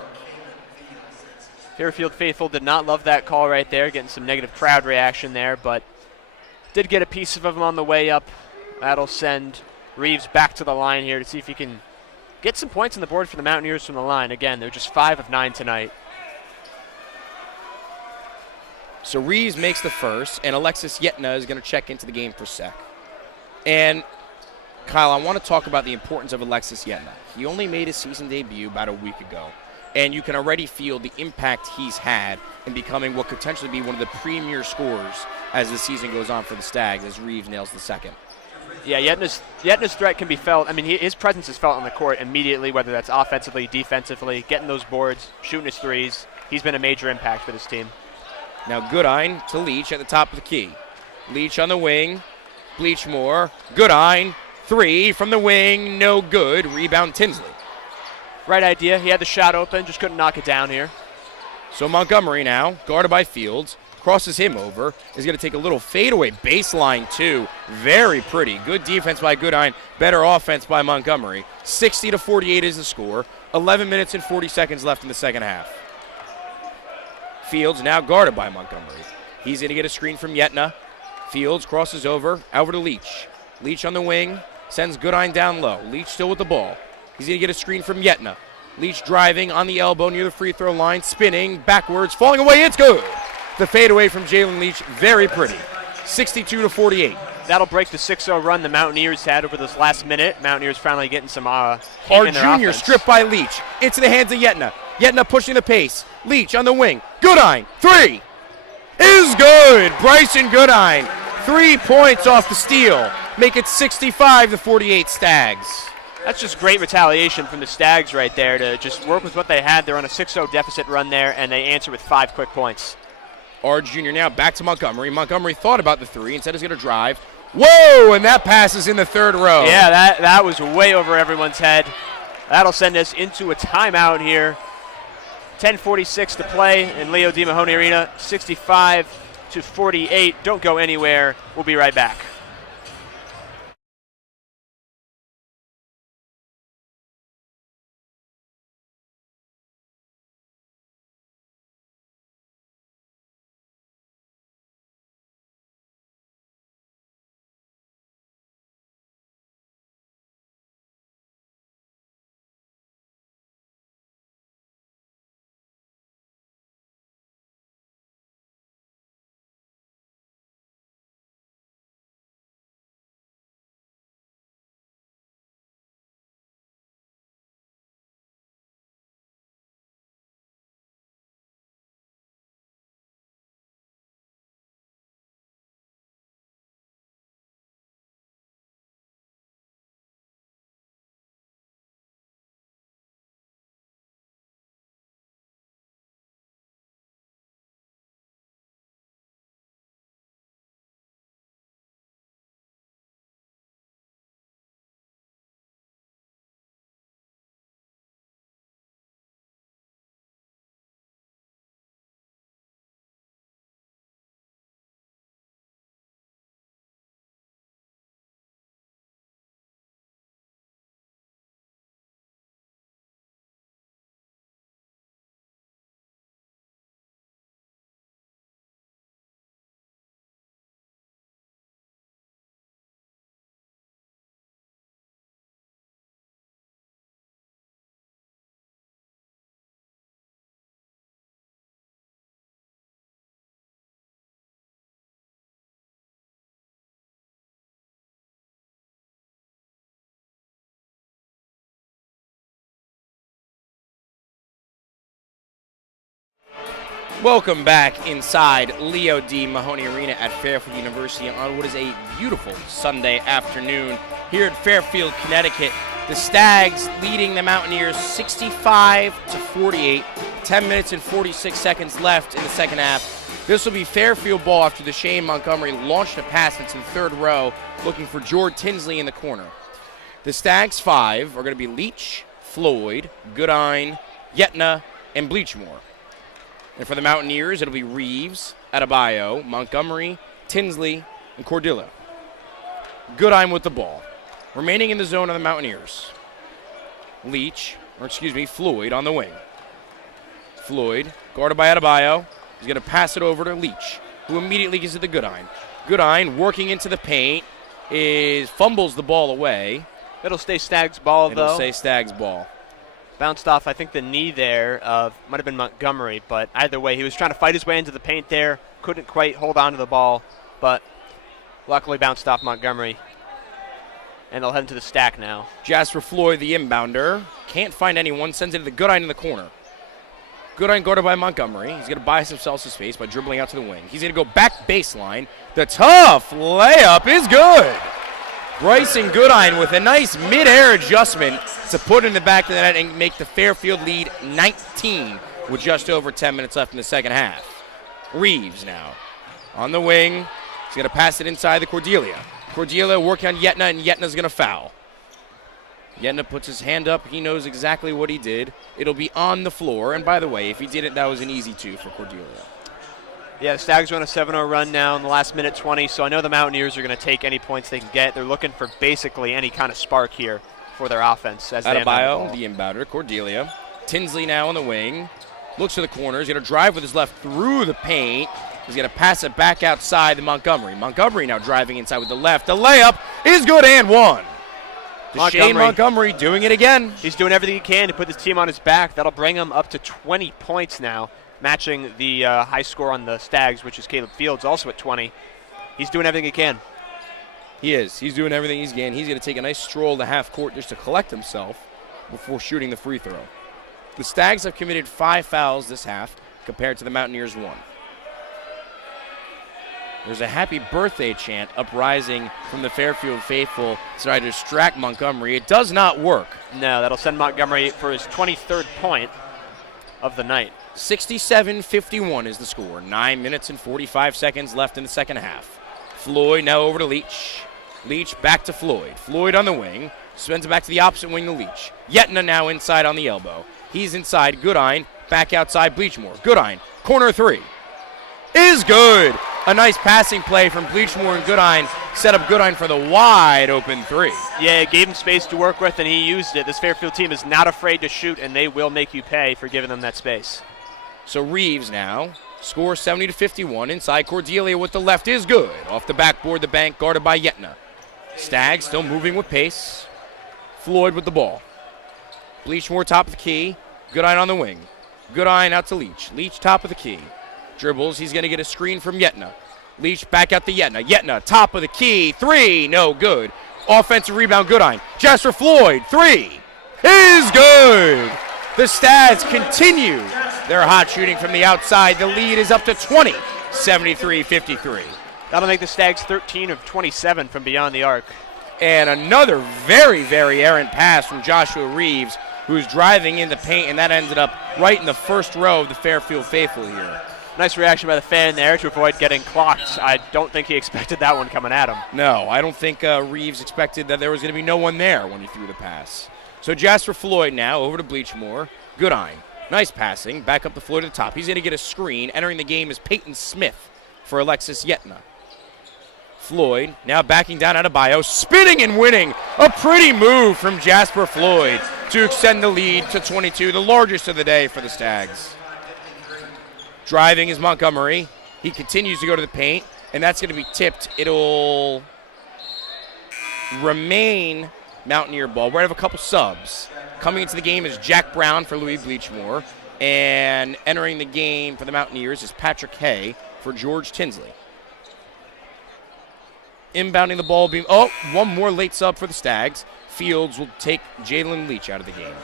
Fairfield faithful did not love that call right there, getting some negative crowd reaction there, but did get a piece of him on the way up. That'll send Reeves back to the line here to see if he can get some points on the board for the Mountaineers from the line. Again, they're just 5 of 9 tonight. So Reeves makes the first, and Alexis Yetna is going to check into the game for Sek. And, Kyle, I want to talk about the importance of Alexis Yetna. He only made his season debut about a week ago. and you can already feel the impact he's had in becoming what could potentially be one of the premier scorers as the season goes on for the Stags, as Reeves nails the second. Yeah, Yetna's threat can be felt. I mean, his presence is felt on the court immediately, whether that's offensively, defensively, getting those boards, shooting his threes. He's been a major impact for this team. Now Goodine to Leach at the top of the key. Leach on the wing. Bleachmore. Goodine. 3 from the wing. No good. Rebound Tinsley. Right idea. He had the shot open, just couldn't knock it down here. So Montgomery now, guarded by Fields, crosses him over. Is going to take a little fadeaway baseline, too. Very pretty. Good defense by Goodine. Better offense by Montgomery. 60-48 is the score. 11 minutes and 40 seconds left in the second half. Fields now guarded by Montgomery. He's going to get a screen from Yetna. Fields crosses over to Leach. Leach on the wing, sends Goodine down low. Leach still with the ball. He's going to get a screen from Yetna. Leach driving on the elbow near the free throw line, spinning, backwards, falling away, it's good. The fadeaway from Jalen Leach, very pretty. 62-48. That'll break the 6-0 run the Mountaineers had over this last minute. Mountaineers finally getting some Our in their junior offense. stripped by Leach. Into the hands of Yetna. Yetna pushing the pace. Leach on the wing. Goodine, 3. Is good. Bryson Goodine, 3 points off the steal. Make it 65-48 Stags. That's just great retaliation from the Stags right there to just work with what they had. They're on a 6-0 deficit run there, and they answer with 5 quick points. Our junior now back to Montgomery. Montgomery thought about the 3 and said he's going to drive. Whoa, and that pass is in the third row. Yeah, that was way over everyone's head. That'll send us into a timeout here. 10:46 to play in Leo D. Mahoney Arena. 65-48. Don't go anywhere. We'll be right back. Welcome back inside Leo D. Mahoney Arena at Fairfield University on what is a beautiful Sunday afternoon here at Fairfield, Connecticut. The Stags leading the Mountaineers 65-48. 10 minutes and 46 seconds left in the second half. This will be Fairfield ball after the Shane Montgomery launched a pass that's in third row, looking for Jord Tinsley in the corner. The Stags 5 are going to be Leach, Floyd, Goodine, Yetna, and Bleachmore. And for the Mountaineers, it'll be Reeves, Adebayo, Montgomery, Tinsley, and Cordillo. Goodine with the ball. Remaining in the zone are the Mountaineers. Floyd on the wing. Floyd, guarded by Adebayo. He's going to pass it over to Leach, who immediately gives it to Goodine. Goodine working into the paint, fumbles the ball away. It'll stay Stags ball, though. It'll stay Stags ball. Bounced off, I think, the knee there of might have been Montgomery, but either way, he was trying to fight his way into the paint there. Couldn't quite hold on to the ball, but luckily bounced off Montgomery. And they'll head into the stack now. Jasper Floyd, the inbounder, can't find anyone, sends it to the Goodine in the corner. Goodine guarded by Montgomery. He's going to buy himself some space by dribbling out to the wing. He's going to go back baseline. The tough layup is good. Bryson Goodine with a nice mid-air adjustment to put in the back of the net and make the Fairfield lead 19 with just over 10 minutes left in the second half. Reeves now on the wing. He's going to pass it inside the Cordelia. Cordelia working on Yetna, and Yetna's going to foul. Yetna puts his hand up. He knows exactly what he did. It'll be on the floor. And by the way, if he didn't, that was an easy 2 for Cordelia. Yeah, the Stags are on a 7-0 run now in the last minute 20, so I know the Mountaineers are going to take any points they can get. They're looking for basically any kind of spark here for their offense. As Adebayo, the inbounder. Cordelia. Tinsley now on the wing. Looks to the corner. He's going to drive with his left through the paint. He's going to pass it back outside to Montgomery. Montgomery now driving inside with the left. The layup is good and one. Shane Montgomery doing it again. He's doing everything he can to put this team on his back. That'll bring him up to 20 points now, matching the high score on the Stags, which is Caleb Fields, also at 20. He's doing everything he can. He is. He's doing everything he can. He's going to take a nice stroll to half court just to collect himself before shooting the free throw. The Stags have committed 5 fouls this half compared to the Mountaineers 1. There's a happy birthday chant uprising from the Fairfield faithful to try to distract Montgomery. It does not work. No, that'll send Montgomery for his 23rd point of the night. 67-51 is the score. 9 minutes and 45 seconds left in the second half. Floyd now over to Leach. Leach back to Floyd. Floyd on the wing. Spins it back to the opposite wing to Leach. Yetna now inside on the elbow. He's inside. Goodine back outside Bleachmore. Goodine, corner 3. Is good. A nice passing play from Bleachmore, and Goodine set up Goodine for the wide open 3. Yeah, it gave him space to work with, and he used it. This Fairfield team is not afraid to shoot, and they will make you pay for giving them that space. So Reeves now scores 70-51. Inside Cordelia with the left is good. Off the backboard, the bank guarded by Yetna. Staggs still moving with pace. Floyd with the ball. Bleachmore top of the key. Goodine on the wing. Goodine out to Leach. Leach top of the key. Dribbles. He's going to get a screen from Yetna. Leach back out to Yetna. Yetna top of the key. 3. No good. Offensive rebound Goodine. Jasper Floyd. 3. Is good. The Stags continue their hot shooting from the outside. The lead is up to 20. 73-53. That'll make the Stags 13 of 27 from beyond the arc. And another very, very errant pass from Joshua Reeves, who's driving in the paint, and that ended up right in the first row of the Fairfield faithful here. Nice reaction by the fan there to avoid getting clocked. I don't think he expected that one coming at him. No, I don't think Reeves expected that there was going to be no one there when he threw the pass. So Jasper Floyd now over to Bleachmore. Goodine. Nice passing. Back up the floor to the top. He's going to get a screen. Entering the game is Peyton Smith for Alexis Yetna. Floyd now backing down Adebayo. Spinning and winning. A pretty move from Jasper Floyd to extend the lead to 22, the largest of the day for the Stags. Driving is Montgomery. He continues to go to the paint, and that's going to be tipped. It'll remain Mountaineer ball. We're going to have a couple subs. Coming into the game is Jack Brown for Louis Bleachmore, and entering the game for the Mountaineers is Patrick Hay for George Tinsley. Inbounding the ball. One more late sub for the Stags. Fields will take Jalen Leach out of the game.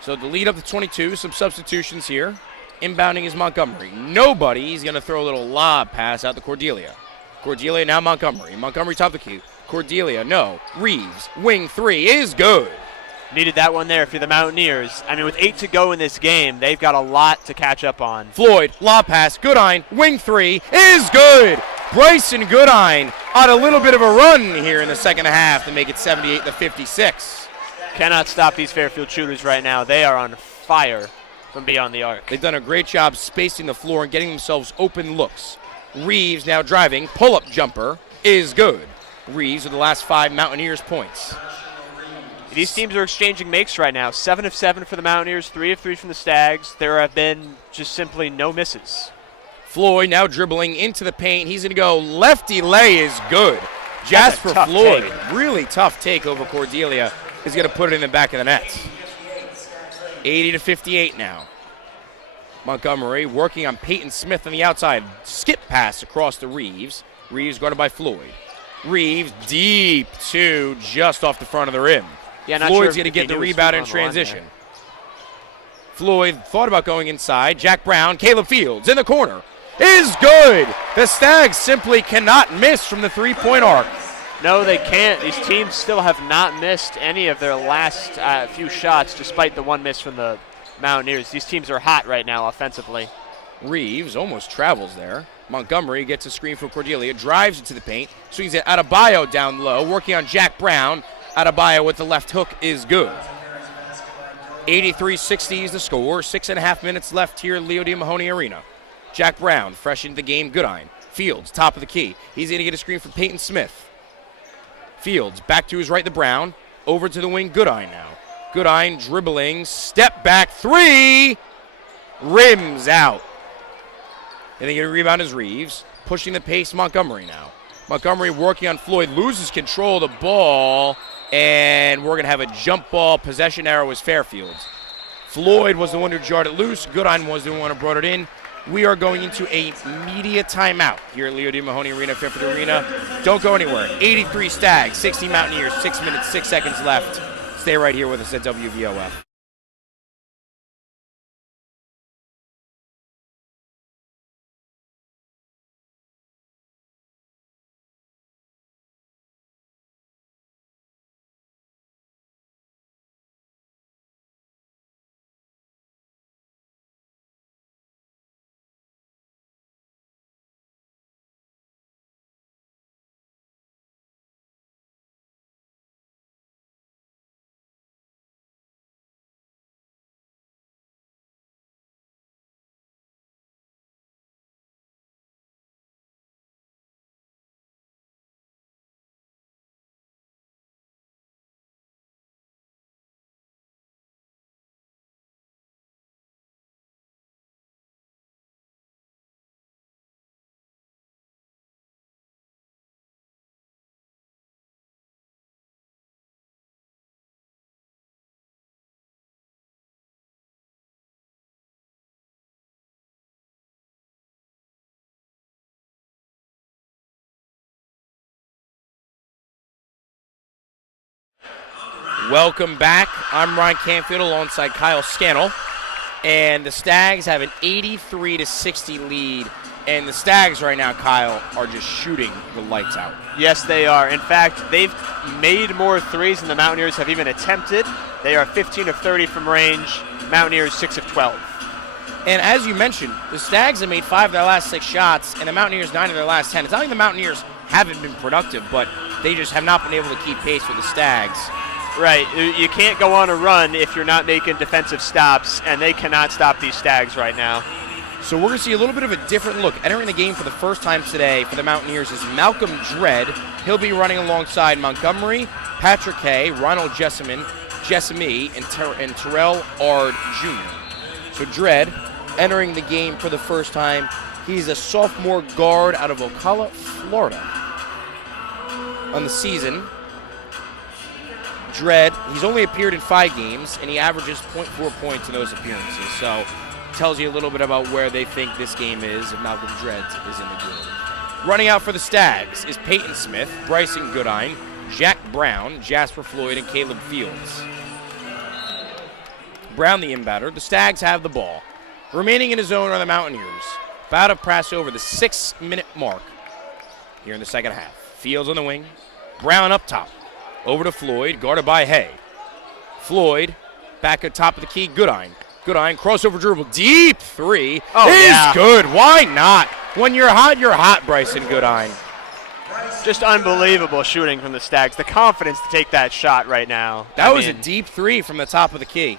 So the lead up to 22, some substitutions here. Inbounding is Montgomery. Nobody. He's going to throw a little lob pass out to Cordelia. Cordelia now Montgomery. Montgomery top of the key. Cordelia, no. Reeves, wing 3 is good. Needed that one there for the Mountaineers. I mean, with 8 to go in this game, they've got a lot to catch up on. Floyd, lob pass, Goodine, wing 3 is good. Bryson Goodine on a little bit of a run here in the second half to make it 78-56. Cannot stop these Fairfield shooters right now. They are on fire from beyond the arc. They've done a great job spacing the floor and getting themselves open looks. Reeves now driving, pull-up jumper is good. Reeves with the last 5 Mountaineers points. These teams are exchanging makes right now. 7 of 7 for the Mountaineers, 3 of 3 from the Stags. There have been just simply no misses. Floyd now dribbling into the paint. He's going to go lefty lay is good. Jasper Floyd, really tough take over Cordelia, is going to put it in the back of the net. 80-58 now. Montgomery working on Peyton Smith on the outside. Skip pass across to Reeves. Reeves guarded by Floyd. Reeves deep 2 just off the front of the rim. Yeah, not Floyd's sure going to if get he the knew his rebound feet in on the line there. transition. Floyd thought about going inside. Jack Brown, Caleb Fields in the corner. Is good. The Stags simply cannot miss from the three-point arc. No, they can't. These teams still have not missed any of their last few shots, despite the one miss from the Mountaineers. These teams are hot right now offensively. Reeves almost travels there. Montgomery gets a screen from Cordelia, drives into the paint, swings it. Adebayo down low, working on Jack Brown. Adebayo with the left hook is good. 83-60 is the score. 6.5 minutes left here at Leo D. Mahoney Arena. Jack Brown, fresh into the game. Goodine. Fields, top of the key. He's going to get a screen from Peyton Smith. Fields, back to his right to Brown. Over to the wing, Goodine now. Goodine dribbling, step back, three. Rims out. And they get a rebound is Reeves. Pushing the pace, Montgomery now. Montgomery working on Floyd, loses control of the ball. And we're going to have a jump ball. Possession arrow is Fairfield's. Floyd was the one who jarred it loose. Goodine was the one who brought it in. We are going into a media timeout here at Leo D. Mahoney Arena, Fairfield Arena. Don't go anywhere. 83 Stags, 60 Mountaineers, 6 minutes, 6 seconds left. Stay right here with us at WVOF. Welcome back. I'm Ryan Canfield alongside Kyle Scannell. And the Stags have an 83-60 lead. And the Stags right now, Kyle, are just shooting the lights out. Yes, they are. In fact, they've made more threes than the Mountaineers have even attempted. They are 15 of 30 from range. Mountaineers 6 of 12. And as you mentioned, the Stags have made 5 of their last 6 shots, and the Mountaineers 9 of their last 10. It's not like the Mountaineers haven't been productive, but they just have not been able to keep pace with the Stags. Right. You can't go on a run if you're not making defensive stops, and they cannot stop these Stags right now. So we're going to see a little bit of a different look. Entering the game for the first time today for the Mountaineers is Malcolm Dredd. He'll be running alongside Montgomery, Patrick Hay, Ronald Jessamy, and Terrell Ard Jr. So Dredd entering the game for the first time. He's a sophomore guard out of Ocala, Florida. On the season, Dredd, he's only appeared in 5 games, and he averages 0.4 points in those appearances. So tells you a little bit about where they think this game is if Malcolm Dredd is in the game. Running out for the Stags is Peyton Smith, Bryson Goodine, Jack Brown, Jasper Floyd, and Caleb Fields. Brown the inbounder. The Stags have the ball. Remaining in his zone are the Mountaineers. About to pass over the 6-minute mark here in the second half. Fields on the wing. Brown up top. Over to Floyd, guarded by Hay. Floyd back at top of the key. Goodine, crossover dribble, deep three. Is good. Why not? When you're hot, Bryson Goodine. Just unbelievable shooting from the Stags. The confidence to take that shot right now. That was a deep three from the top of the key.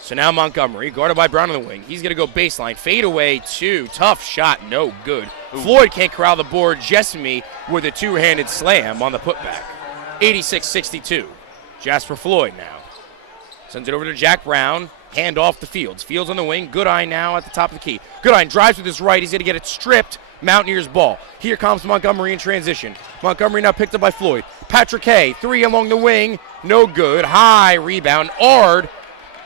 So now Montgomery, guarded by Brown on the wing. He's going to go baseline. Fade away, 2. Tough shot, no good. Ooh. Floyd can't corral the board. Jessamy with a 2-handed slam on the putback. 86-62. Jasper Floyd now. Sends it over to Jack Brown. Hand off to Fields. Fields on the wing. Goodine now at the top of the key. Goodine drives with his right. He's going to get it stripped. Mountaineers ball. Here comes Montgomery in transition. Montgomery now picked up by Floyd. Patrick Hay, 3 along the wing. No good. High rebound. Ard.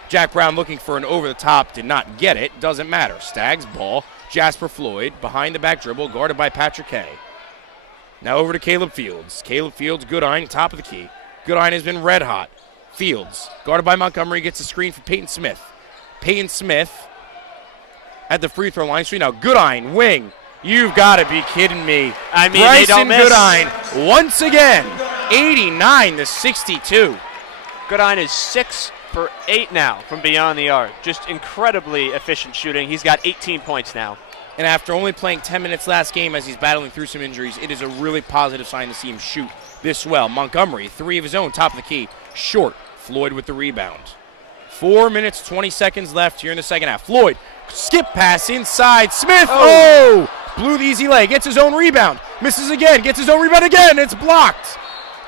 Jack Brown looking for an over-the-top, did not get it. Doesn't matter. Stags ball. Jasper Floyd behind the back dribble, guarded by Patrick Hay. Now over to Caleb Fields. Caleb Fields, Goodine, top of the key. Goodine has been red hot. Fields, guarded by Montgomery, gets a screen for Peyton Smith. Peyton Smith at the free throw line. So now Goodine, wing. You've got to be kidding me. I mean, Bryson they don't miss. Goodine, once again, 89-62. Goodine is 6 for 8 now from beyond the arc. Just incredibly efficient shooting. He's got 18 points now. And after only playing 10 minutes last game as he's battling through some injuries, it is a really positive sign to see him shoot this well. Montgomery, 3 of his own, top of the key. Short. Floyd with the rebound. 4 minutes, 20 seconds left here in the second half. Floyd, skip pass inside. Smith, oh! Blew the easy leg, gets his own rebound. Misses again, gets his own rebound again. It's blocked.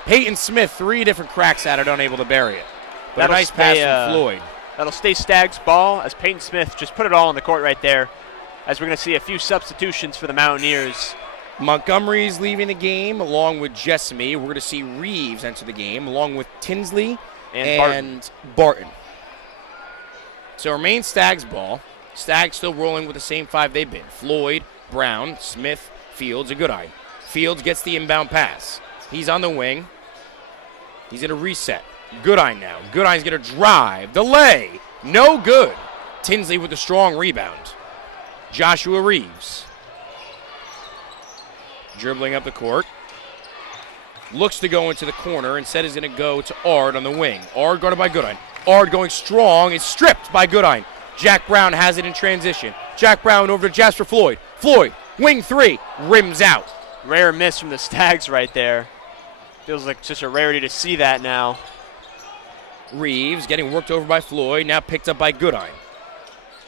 Peyton Smith, 3 different cracks at it, unable to bury it. But a nice pass from Floyd. That'll stay Stags' ball as Peyton Smith just put it all on the court right there. As we're going to see a few substitutions for the Mountaineers. Montgomery's leaving the game along with Jessamy. We're going to see Reeves enter the game along with Tinsley and Barton. So remains Stags' ball. Stags still rolling with the same 5 they've been. Floyd, Brown, Smith, Fields, and Goodine. Fields gets the inbound pass. He's on the wing. He's going to reset. Goodine now. Goodine's going to drive. Delay. No good. Tinsley with a strong rebound. Joshua Reeves. Dribbling up the court. Looks to go into the corner. Instead is going to go to Ard on the wing. Ard guarded by Goodine. Ard going strong is stripped by Goodine. Jack Brown has it in transition. Jack Brown over to Jasper Floyd. Floyd, wing 3, rims out. Rare miss from the Stags right there. Feels like just a rarity to see that now. Reeves getting worked over by Floyd, now picked up by Goodine.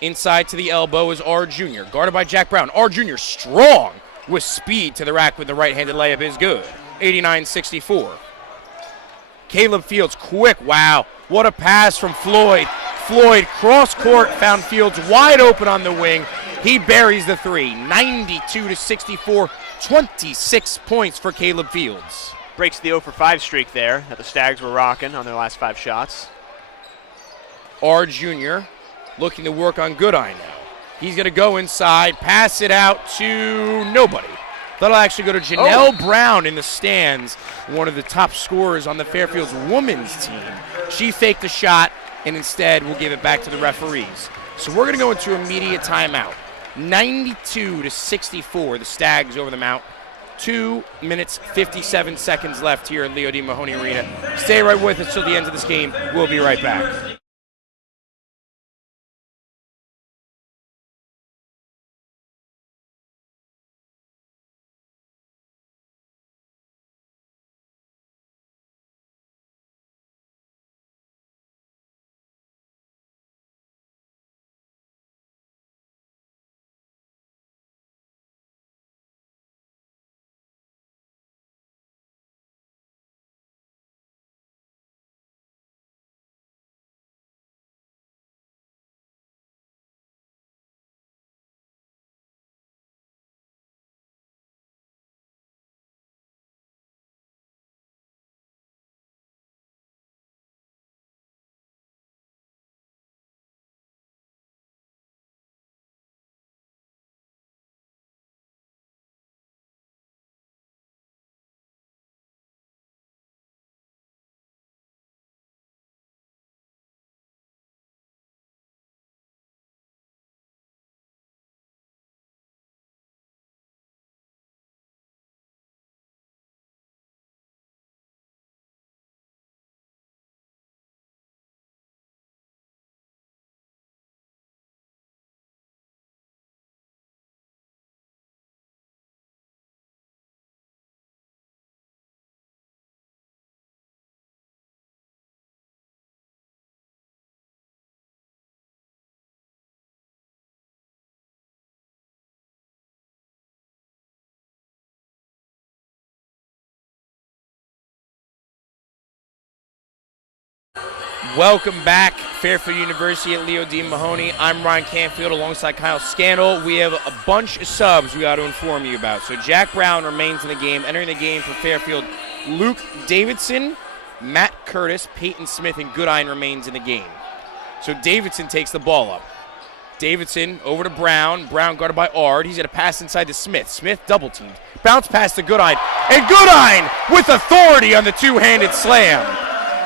Inside to the elbow is R. Jr., guarded by Jack Brown. R. Jr. strong with speed to the rack with the right-handed layup is good. 89-64. Caleb Fields quick. Wow, what a pass from Floyd. Floyd cross court, found Fields wide open on the wing. He buries the 3. 92-64. 26 points for Caleb Fields. Breaks the 0 for 5 streak there that the Stags were rocking on their last 5 shots. R. Jr. looking to work on Goodine now. He's going to go inside, pass it out to nobody. That'll actually go to Janelle Brown in the stands, one of the top scorers on the Fairfield's women's team. She faked the shot and instead will give it back to the referees. So we're going to go into immediate timeout. 92-64, the Stags over the Mount. 2 minutes, 57 seconds left here at Leo D. Mahoney Arena. Stay right with us till the end of this game. We'll be right back. Welcome back, Fairfield University at Leo D. Mahoney. I'm Ryan Canfield alongside Kyle Scandal. We have a bunch of subs we got to inform you about. So Jack Brown remains in the game. Entering the game for Fairfield, Luke Davidson, Matt Curtis, Peyton Smith, and Goodine remains in the game. So Davidson takes the ball up. Davidson over to Brown. Brown guarded by Ard. He's going to pass inside to Smith. Smith double teamed. Bounce pass to Goodine. And Goodine with authority on the two-handed slam.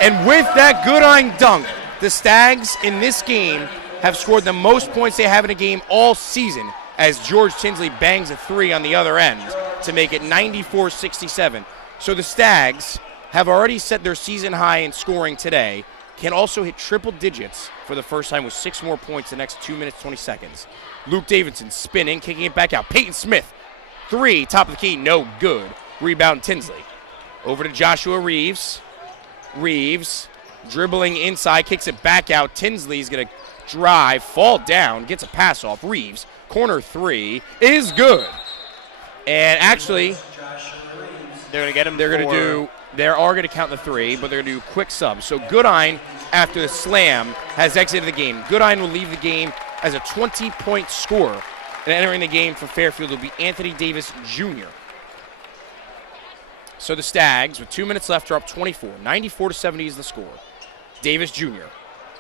And with that Goodine dunk, the Stags in this game have scored the most points they have in a game all season as George Tinsley bangs a three on the other end to make it 94-67. So the Stags have already set their season high in scoring today, can also hit triple digits for the first time with 6 more points in the next 2 minutes, 20 seconds. Luke Davidson spinning, kicking it back out. Peyton Smith, three, top of the key, no good. Rebound Tinsley. Over to Joshua Reeves. Reeves dribbling inside, kicks it back out. Tinsley's going to drive, fall down, gets a pass off. Reeves, corner three, is good. And actually, they're going to get him. They are going to count the three, but they're going to do quick subs. So Goodine, after the slam, has exited the game. Goodine will leave the game as a 20-point scorer. And entering the game for Fairfield will be Anthony Davis Jr. So the Stags, with 2 minutes left, are up 24. 94-70 is the score. Davis Jr.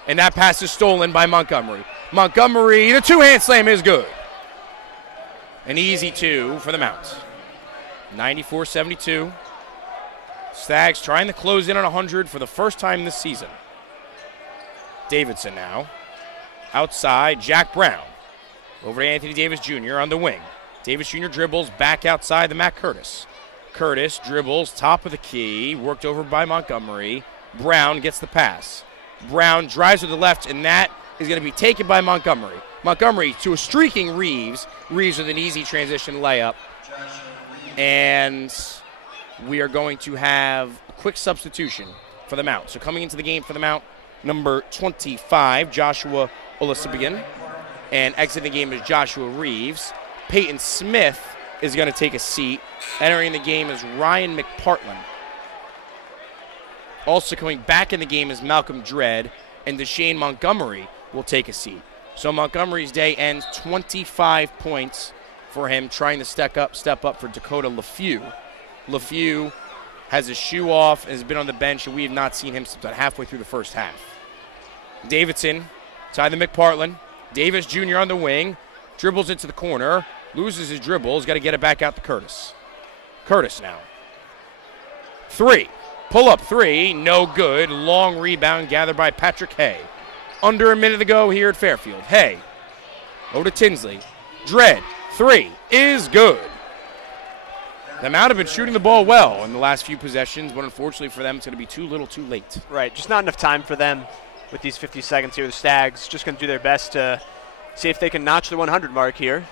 And that pass is stolen by Montgomery. Montgomery, the two-hand slam is good. An easy two for the Mounts. 94-72. Stags trying to close in on 100 for the first time this season. Davidson now. Outside, Jack Brown. Over to Anthony Davis Jr. on the wing. Davis Jr. dribbles back outside to Matt Curtis. Curtis dribbles, top of the key, worked over by Montgomery. Brown gets the pass. Brown drives to the left, and that is going to be taken by Montgomery. Montgomery to a streaking Reeves. Reeves with an easy transition layup. And we are going to have a quick substitution for the Mount. So coming into the game for the Mount, number 25, Joshua Olasabian. And exiting the game is Joshua Reeves. Peyton Smith is going to take a seat. Entering the game is Ryan McPartland. Also coming back in the game is Malcolm Dredd. And Deshane Montgomery will take a seat. So Montgomery's day ends 25 points for him, trying to step up for Dakota LeFew. LeFew has his shoe off and has been on the bench, and we have not seen him since about halfway through the first half. Davidson, tied to McPartland. Davis Jr. on the wing, dribbles into the corner, loses his dribble, has got to get it back out to Curtis. Curtis now. Three. Pull up three, no good. Long rebound gathered by Patrick Hay. Under a minute to go here at Fairfield. Hay. Over to Tinsley. Dredd. Three is good. The Mount have been shooting the ball well in the last few possessions, but unfortunately for them, it's going to be too little too late. Right, just not enough time for them with these 50 seconds here. The Stags just going to do their best to see if they can notch the 100 mark here.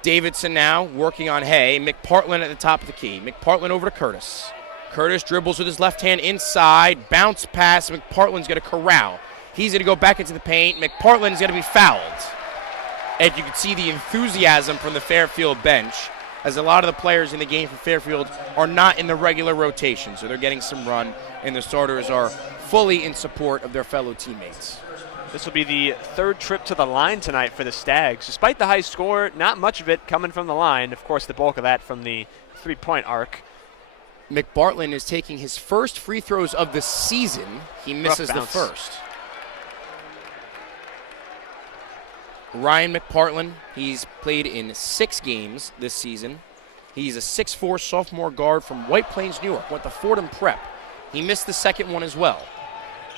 Davidson now working on Hay. McPartland at the top of the key. McPartland over to Curtis. Curtis dribbles with his left hand inside. Bounce pass. McPartland's going to corral. He's going to go back into the paint. McPartland's going to be fouled. And you can see the enthusiasm from the Fairfield bench, as a lot of the players in the game for Fairfield are not in the regular rotation, so they're getting some run, and the starters are fully in support of their fellow teammates. This will be the third trip to the line tonight for the Stags. Despite the high score, not much of it coming from the line. Of course, the bulk of that from the three-point arc. McPartland is taking his first free throws of the season. He misses the first. Ryan McPartland, he's played in 6 games this season. He's a 6'4" sophomore guard from White Plains, New York. Went to Fordham Prep. He missed the second one as well.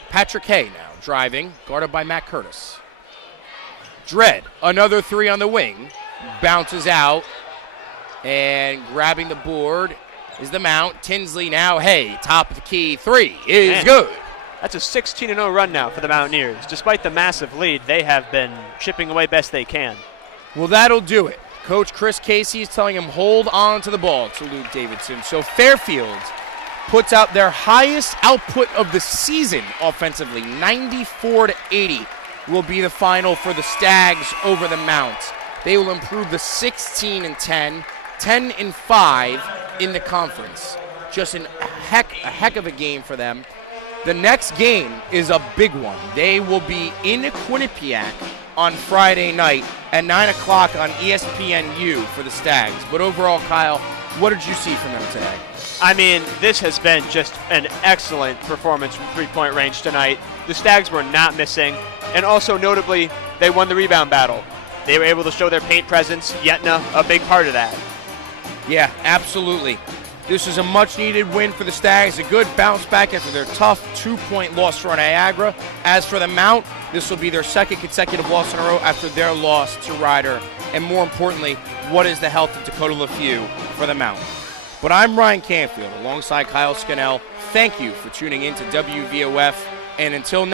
Patrick Hay now driving, guarded by Matt Curtis. Dredd, another three on the wing. Bounces out, and grabbing the board is the Mount. Tinsley now, Hay, top of the key. Three is good. That's a 16-0 run now for the Mountaineers. Despite the massive lead, they have been chipping away best they can. Well, that'll do it. Coach Chris Casey is telling him hold on to the ball to Luke Davidson. So Fairfield puts out their highest output of the season offensively. 94-80 will be the final for the Stags over the Mounts. They will improve to 16-10, 10-5 in the conference. Just a heck of a game for them. The next game is a big one. They will be in Quinnipiac on Friday night at 9 o'clock on ESPNU for the Stags. But overall, Kyle, what did you see from them today? I mean, this has been just an excellent performance from three-point range tonight. the Stags were not missing. And also notably, they won the rebound battle. They were able to show their paint presence, Yetna a big part of that. Yeah, absolutely. This is a much-needed win for the Stags, a good bounce back after their tough 2-point loss for Niagara. As for the Mount, this will be their second consecutive loss in a row after their loss to Ryder. And more importantly, what is the health of Dakota LeFew for the Mount? But I'm Ryan Canfield alongside Kyle Scannell. Thank you for tuning in to WVOF, and until